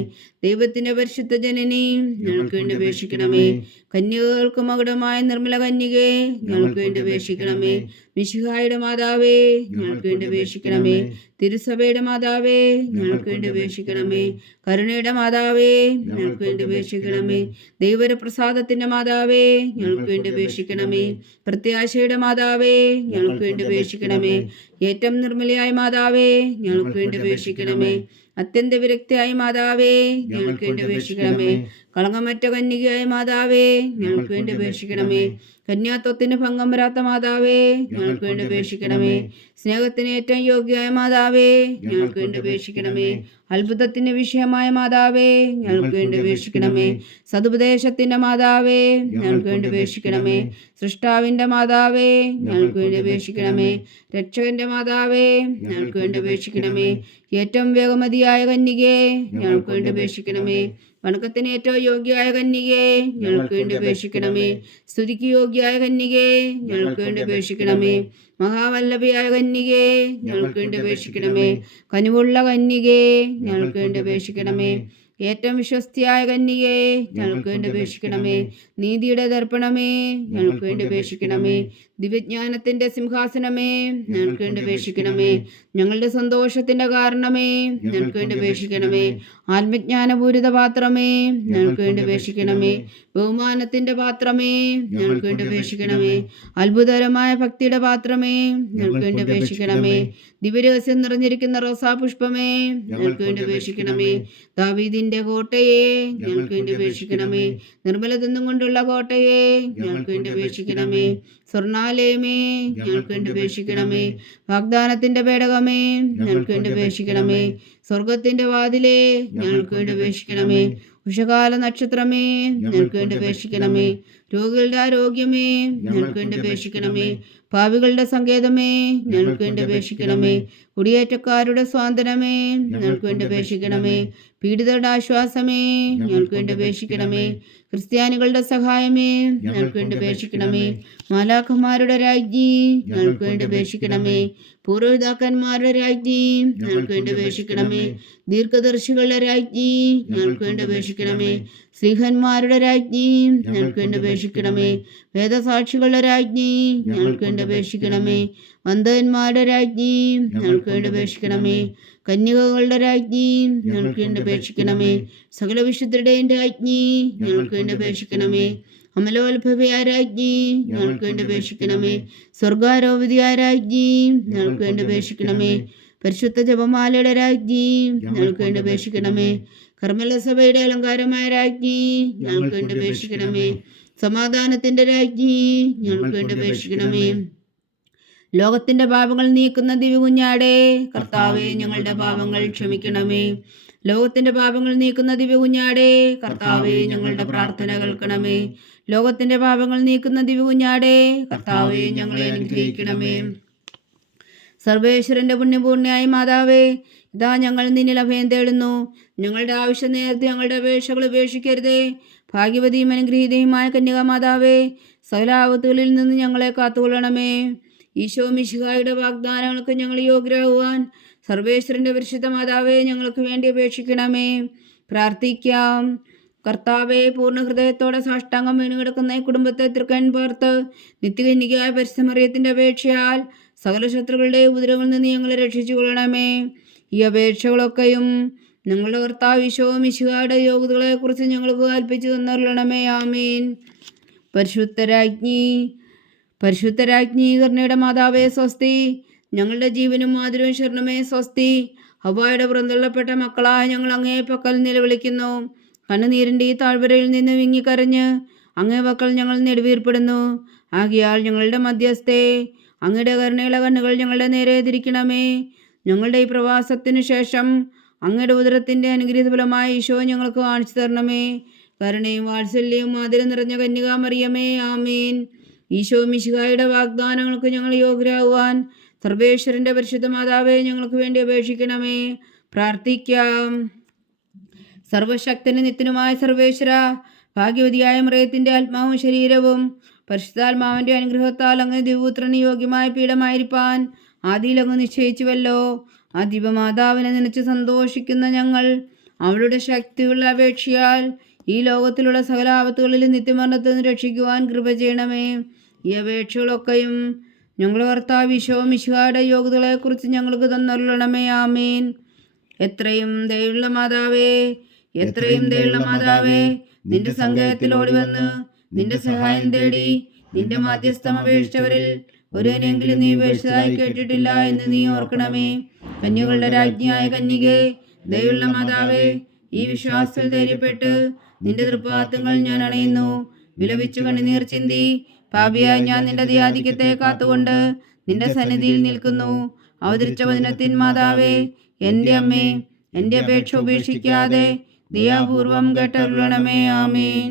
ദൈവത്തിന്റെ പരിശുദ്ധ ജനനി, ഞങ്ങൾക്ക് വേണ്ടി അപേക്ഷിക്കണമേ. കന്യകകൾക്ക് മകുടമായ നിർമ്മല കന്യകേ, ഞങ്ങൾക്ക് വേണ്ടി അപേക്ഷിക്കണമേ. മിശിഹായുടെ മാതാവേ, ഞങ്ങൾക്ക് വേണ്ടി അപേക്ഷിക്കണമേ. തിരുസഭയുടെ മാതാവേ, ഞങ്ങൾക്ക് വേണ്ടി അപേക്ഷിക്കണമേ. കരുണയുടെ മാതാവേ, ഞങ്ങൾക്ക് വേണ്ടി അപേക്ഷിക്കണമേ. ദൈവപ്രസാദത്തിന്റെ മാതാവേ, ഞങ്ങൾക്ക് വേണ്ടി അപേക്ഷിക്കണമേ. പ്രത്യാശയുടെ മാതാവേ, ഞങ്ങൾക്ക് വേണ്ടി അപേക്ഷിക്കണമേ. ഏറ്റവും നിർമ്മലയായ മാതാവേ, ഞങ്ങൾക്ക് വേണ്ടി അപേക്ഷിക്കണമേ. അത്യന്ത വിരക്തിയായ മാതാവേ, ഞങ്ങൾക്ക് വേണ്ടി അപേക്ഷിക്കണമേ. കളങ്കമറ്റ കന്യകയായ മാതാവേ, ഞങ്ങൾക്ക് വേണ്ടി അപേക്ഷിക്കണമേ. കന്യാത്വത്തിന് ഭംഗം വരാത്ത മാതാവേ, ഞങ്ങൾക്ക് വേണ്ടി അപേക്ഷിക്കണമേ. സ്നേഹത്തിന് ഏറ്റവും യോഗ്യമായ മാതാവേ, ഞങ്ങൾക്ക് വേണ്ടി അപേക്ഷിക്കണമേ. അത്ഭുതത്തിന് വിഷയമായ മാതാവേ, ഞങ്ങൾക്ക് വേണ്ടി അപേക്ഷിക്കണമേ. സതുപദേശത്തിന്റെ മാതാവേ, ഞങ്ങൾക്ക് വേണ്ടി അപേക്ഷിക്കണമേ. സൃഷ്ടാവിന്റെ മാതാവേ, ഞങ്ങൾക്ക് വേണ്ടി അപേക്ഷിക്കണമേ. രക്ഷകന്റെ മാതാവേ, ഞങ്ങൾക്ക് വേണ്ടി അപേക്ഷിക്കണമേ. ഏറ്റവും വേഗമതിയായ കന്യകേ, ഞങ്ങൾക്ക് വേണ്ടി അപേക്ഷിക്കണമേ. വണക്കത്തിന് ഏറ്റവും യോഗ്യയായ കന്യകേ, ഞങ്ങൾക്ക് വേണ്ടി അപേക്ഷിക്കണമേ. സ്തുതിക്ക് യോഗ്യയായ കന്യകേ, ഞങ്ങൾക്ക് വേണ്ടി അപേക്ഷിക്കണമേ. മഹാവല്ലഭയായ കന്യകേ, ഞങ്ങൾക്ക് വേണ്ടി അപേക്ഷിക്കണമേ. കനിവുള്ള കന്യകേ, ഞങ്ങൾക്ക് വേണ്ടി അപേക്ഷിക്കണമേ. ഏറ്റവും വിശ്വസ്തിയായ കന്യകേ, ഞങ്ങൾക്ക് വേണ്ടി അപേക്ഷിക്കണമേ. നീതിയുടെ ദർപ്പണമേ, ഞങ്ങൾക്ക് വേണ്ടി അപേക്ഷിക്കണമേ. ദിവ്യജ്ഞാനത്തിന്റെ സിംഹാസനമേ, ഞങ്ങൾക്ക് വേണ്ടി അപേക്ഷിക്കണമേ. ഞങ്ങളുടെ സന്തോഷത്തിന്റെ കാരണമേ, ഞങ്ങൾക്ക് വേണ്ടി അപേക്ഷിക്കണമേ. ആത്മജ്ഞാനപൂരിത പാത്രമേ, ഞങ്ങൾക്ക് വേണ്ടി അപേക്ഷിക്കണമേ. ബഹുമാനത്തിന്റെ പാത്രമേ, ഞങ്ങൾക്ക് വേണ്ടി അപേക്ഷിക്കണമേ. അത്ഭുതകരമായ ഭക്തിയുടെ പാത്രമേ, ഞങ്ങൾക്ക് വേണ്ടി അപേക്ഷിക്കണമേ. ദിവ്യരഹസ്യം നിറഞ്ഞിരിക്കുന്ന റോസാപുഷ്പമേ, ഞങ്ങൾക്ക് വേണ്ടി അപേക്ഷിക്കണമേ. ദാവീദിന്റെ കോട്ടയെ, ഞങ്ങൾക്ക് വേണ്ടി അപേക്ഷിക്കണമേ. നിർമ്മലതന്നും കൊണ്ടുള്ള കോട്ടയെ, ഞങ്ങൾക്ക് വേണ്ടി അപേക്ഷിക്കണമേ. സ്വർണാലയമേ, ഞങ്ങൾക്ക് വേണ്ടി അപേക്ഷിക്കണമേ. വാഗ്ദാനത്തിന്റെ പേടകമേ, ഞങ്ങൾക്ക് വേണ്ടി അപേക്ഷിക്കണമേ. സ്വർഗത്തിന്റെ വാതിലേ, ഞങ്ങൾക്ക് വേണ്ടി അപേക്ഷിക്കണമേ. ഉഷകാല നക്ഷത്രമേ, ഞങ്ങൾക്ക് വേണ്ടി അപേക്ഷിക്കണമേ. രോഗികളുടെ ആരോഗ്യമേ, ഞങ്ങൾക്ക് വേണ്ടി അപേക്ഷിക്കണമേ. പാപികളുടെ സങ്കേതമേ, ഞങ്ങൾക്ക് വേണ്ടി അപേക്ഷിക്കണമേ. കുടിയേറ്റക്കാരുടെ സ്വാതന്ത്ര്യമേ, ഞങ്ങൾക്ക് വേണ്ടി അപേക്ഷിക്കണമേ. പീഡിതരുടെ ആശ്വാസമേ, ഞങ്ങൾക്ക് വേണ്ടി അപേക്ഷിക്കണമേ. ക്രിസ്ത്യാനികളുടെ സഹായമേ, ഞങ്ങൾക്ക് വേണ്ടി അപേക്ഷിക്കണമേ. മാലാഖമാരുടെ രാജ്ഞി, ഞങ്ങൾക്ക് വേണ്ടി അപേക്ഷിക്കണമേ. പൂർവ്വപിതാക്കന്മാരുടെ രാജ്ഞി, ഞങ്ങൾക്ക് വേണ്ടി അപേക്ഷിക്കണമേ. ദീർഘദർശികളുടെ രാജ്ഞി, ഞങ്ങൾക്ക് വേണ്ടി അപേക്ഷിക്കണമേ. ശ്രീഹന്മാരുടെ രാജ്ഞി, ഞങ്ങൾക്ക് വേണ്ടി അപേക്ഷിക്കണമേ. വേദസാക്ഷികളുടെ രാജ്ഞി, ഞങ്ങൾക്ക് വേണ്ടി അപേക്ഷിക്കണമേ. വന്ദകന്മാരുടെ രാജ്ഞി, ഞങ്ങൾക്ക് വേണ്ടി അപേക്ഷിക്കണമേ. കന്യകകളുടെ രാജ്ഞി, ഞങ്ങൾക്ക് വേണ്ടി അപേക്ഷിക്കണമേ. സകല വിശുദ്ധരുടെയും രാജ്ഞി, ഞങ്ങൾക്ക് വേണ്ടി അപേക്ഷിക്കണമേ. അമലോത്ഭവയായ രാജ്ഞി, ഞങ്ങൾക്ക് വേണ്ടി അപേക്ഷിക്കണമേ. സ്വർഗാരോപിതയായ രാജ്ഞി, ഞങ്ങൾക്ക് വേണ്ടി അപേക്ഷിക്കണമേ. പരിശുദ്ധ ജപമാലയുടെ രാജ്ഞി, ഞങ്ങൾക്ക് വേണ്ടി അപേക്ഷിക്കണമേ. കർമ്മല സഭയുടെ അലങ്കാരമായ രാജ്ഞി, ഞങ്ങൾക്ക് വേണ്ടി അപേക്ഷിക്കണമേ. സമാധാനത്തിന്റെ രാജ്ഞി, ഞങ്ങൾക്ക് വേണ്ടി അപേക്ഷിക്കണമേ. ലോകത്തിന്റെ പാപങ്ങൾ നീക്കുന്ന ദിവ്യകുഞ്ഞാടേ, കർത്താവേ ഞങ്ങളുടെ പാപങ്ങൾ ക്ഷമിക്കണമേ. ലോകത്തിന്റെ പാപങ്ങൾ നീക്കുന്ന ദിവ്യകുഞ്ഞാടേ, കർത്താവേ ഞങ്ങളുടെ പ്രാർത്ഥന കേൾക്കണമേ. ലോകത്തിന്റെ പാപങ്ങൾ നീക്കുന്ന ദിവ്യകുഞ്ഞാടേ, കർത്താവേ ഞങ്ങളെ അനുഗ്രഹിക്കണമേ. സർവേശ്വരന്റെ പുണ്യപൂർണ്ണയായ മാതാവേ, ഇതാ ഞങ്ങൾ നിന്നിൽ അഭയം തേടുന്നു. ഞങ്ങളുടെ ആവശ്യം നേരത്തെ ഞങ്ങളുടെ അപേക്ഷകൾ ഉപേക്ഷിക്കരുതേ. ഭാഗ്യവതിയും അനുഗ്രഹീതയുമായ കന്യകാമാതാവേ, സകല ആപത്തുകളിൽ നിന്ന് ഞങ്ങളെ കാത്തുകൊള്ളണമേ. ഈശോ മിശിഹായുടെ വാഗ്ദാനങ്ങൾക്ക് ഞങ്ങൾ യോഗ്യരാകുവാൻ സർവേശ്വരന്റെ പരിശുദ്ധ മാതാവേ, ഞങ്ങൾക്ക് വേണ്ടി അപേക്ഷിക്കണമേ. പ്രാർത്ഥിക്കാം. കർത്താവെ, പൂർണ്ണ ഹൃദയത്തോടെ സാഷ്ടാംഗം വീണുകിടക്കുന്ന ഈ കുടുംബത്തെ തൃക്കൺ പാർത്ത് നിത്യകന്യകയായ പരിശുദ്ധമറിയത്തിന്റെ അപേക്ഷയാൽ സകല ശത്രുക്കളുടെ ഉപദ്രവങ്ങളിൽ നിന്ന് ഞങ്ങളെ രക്ഷിച്ചു കൊള്ളണമേ. ഈ അപേക്ഷകളൊക്കെയും ഞങ്ങളുടെ കർത്താവ് ഈശോ മിശിഹായുടെ യോഗ്യതകളെക്കുറിച്ച് ഞങ്ങൾക്ക് കൽപ്പിച്ചു തന്നരുളണമേ. ആമീൻ. പരിശുദ്ധരാജ്ഞി കരുണയുടെ മാതാവേ സ്വസ്തി. ഞങ്ങളുടെ ജീവനും മാധുരവും ശരണമേ സ്വസ്തി. ഹവ്വായുടെ പുറന്തള്ളപ്പെട്ട മക്കളായ ഞങ്ങൾ അങ്ങേ പക്കൽ നിലവിളിക്കുന്നു. കണ്ണുനീരിൻ്റെ ഈ താഴ്വരയിൽ നിന്ന് വിങ്ങിക്കരഞ്ഞ് അങ്ങേ പക്കൽ ഞങ്ങൾ നെടുവീർപ്പെടുന്നു. ആകയാൽ ഞങ്ങളുടെ മധ്യസ്ഥേ, അങ്ങയുടെ കരുണയുള്ള കണ്ണുകൾ ഞങ്ങളുടെ നേരെ തിരിക്കണമേ. ഞങ്ങളുടെ ഈ പ്രവാസത്തിനു ശേഷം അങ്ങയുടെ ഉദരത്തിൻ്റെ അനുഗ്രഹീത ഫലമായ ഈശോ ഞങ്ങൾക്ക് കാണിച്ചു തരണമേ. കരുണയും വാത്സല്യവും മാധുര്യം നിറഞ്ഞ കന്യകാമറിയമേ, ആമീൻ. ഈശോ മിശിഹായുടെ വാഗ്ദാനങ്ങൾക്ക് ഞങ്ങൾ യോഗ്യരാകുവാൻ സർവേശ്വരന്റെ പരിശുദ്ധ മാതാവേ, ഞങ്ങൾക്ക് വേണ്ടി അപേക്ഷിക്കണമേ. പ്രാർത്ഥിക്കാം. സർവശക്തനും നിത്യനുമായ സർവേശ്വര, ഭാഗ്യവതിയായ മറിയത്തിന്റെ ആത്മാവും ശരീരവും പരിശുദ്ധാത്മാവിന്റെ അനുഗ്രഹത്താൽ അങ്ങ് ദിവ്യപുത്രന് യോഗ്യമായ പീഠമായിരിക്കാൻ ആദിയിൽ അങ്ങ് നിശ്ചയിച്ചുവല്ലോ. ആ ദിവ്യമാതാവിനെ നനച്ച് സന്തോഷിക്കുന്ന ഞങ്ങൾ അവളുടെ ശക്തിയുള്ള അപേക്ഷയാൽ ഈ ലോകത്തിലുള്ള സകല ആപത്തുകളിലും നിത്യമരണത്തിൽ നിന്ന് രക്ഷിക്കുവാൻ കൃപ ചെയ്യണമേ. ഈ അപേക്ഷകളൊക്കെയും ഞങ്ങളുടെ കർത്താവ് ഈശോ മിശിഹായുടെ യോഗ്യതകളെക്കുറിച്ച് ഞങ്ങൾക്ക് തന്നരുളണമേ. ആമേൻ. എത്രയും ദയുള്ള മാതാവേ, എത്രയും ദയുള്ള മാതാവേ, നിന്റെ സങ്കേതത്തിൽ ഓടിവന്ന് നിന്റെ സഹായം തേടി നിന്റെ മാധ്യസ്ഥം അപേക്ഷിച്ചവരിൽ ഒരുവനെങ്കിലും നീ ഉപേക്ഷിച്ചതായി കേട്ടിട്ടില്ല എന്ന് നീ ഓർക്കണമേ. കന്യകളുടെ രാജ്ഞിയായ കന്യകേ, ദയുള്ള മാതാവേ, ഈ വിശ്വാസത്തിൽ ധൈര്യപ്പെട്ട് നിന്റെ തൃപ്പാദങ്ങൾ ഞാൻ അണയുന്നു. വിലപിച്ചു കണ്ണുനീർ ചിന്തി പാപിയായ ഞാൻ നിന്റെ ദയാധിക്യത്തെ കാത്തുകൊണ്ട് നിന്റെ സന്നിധിയിൽ നിൽക്കുന്നു. അവതരിച്ച വചനത്തിൻ മാതാവേ, എൻ്റെ അമ്മേ, എൻ്റെ അപേക്ഷ ഉപേക്ഷിക്കാതെ ദയാപൂർവം കേട്ടരുളണമേ. ആമേൻ.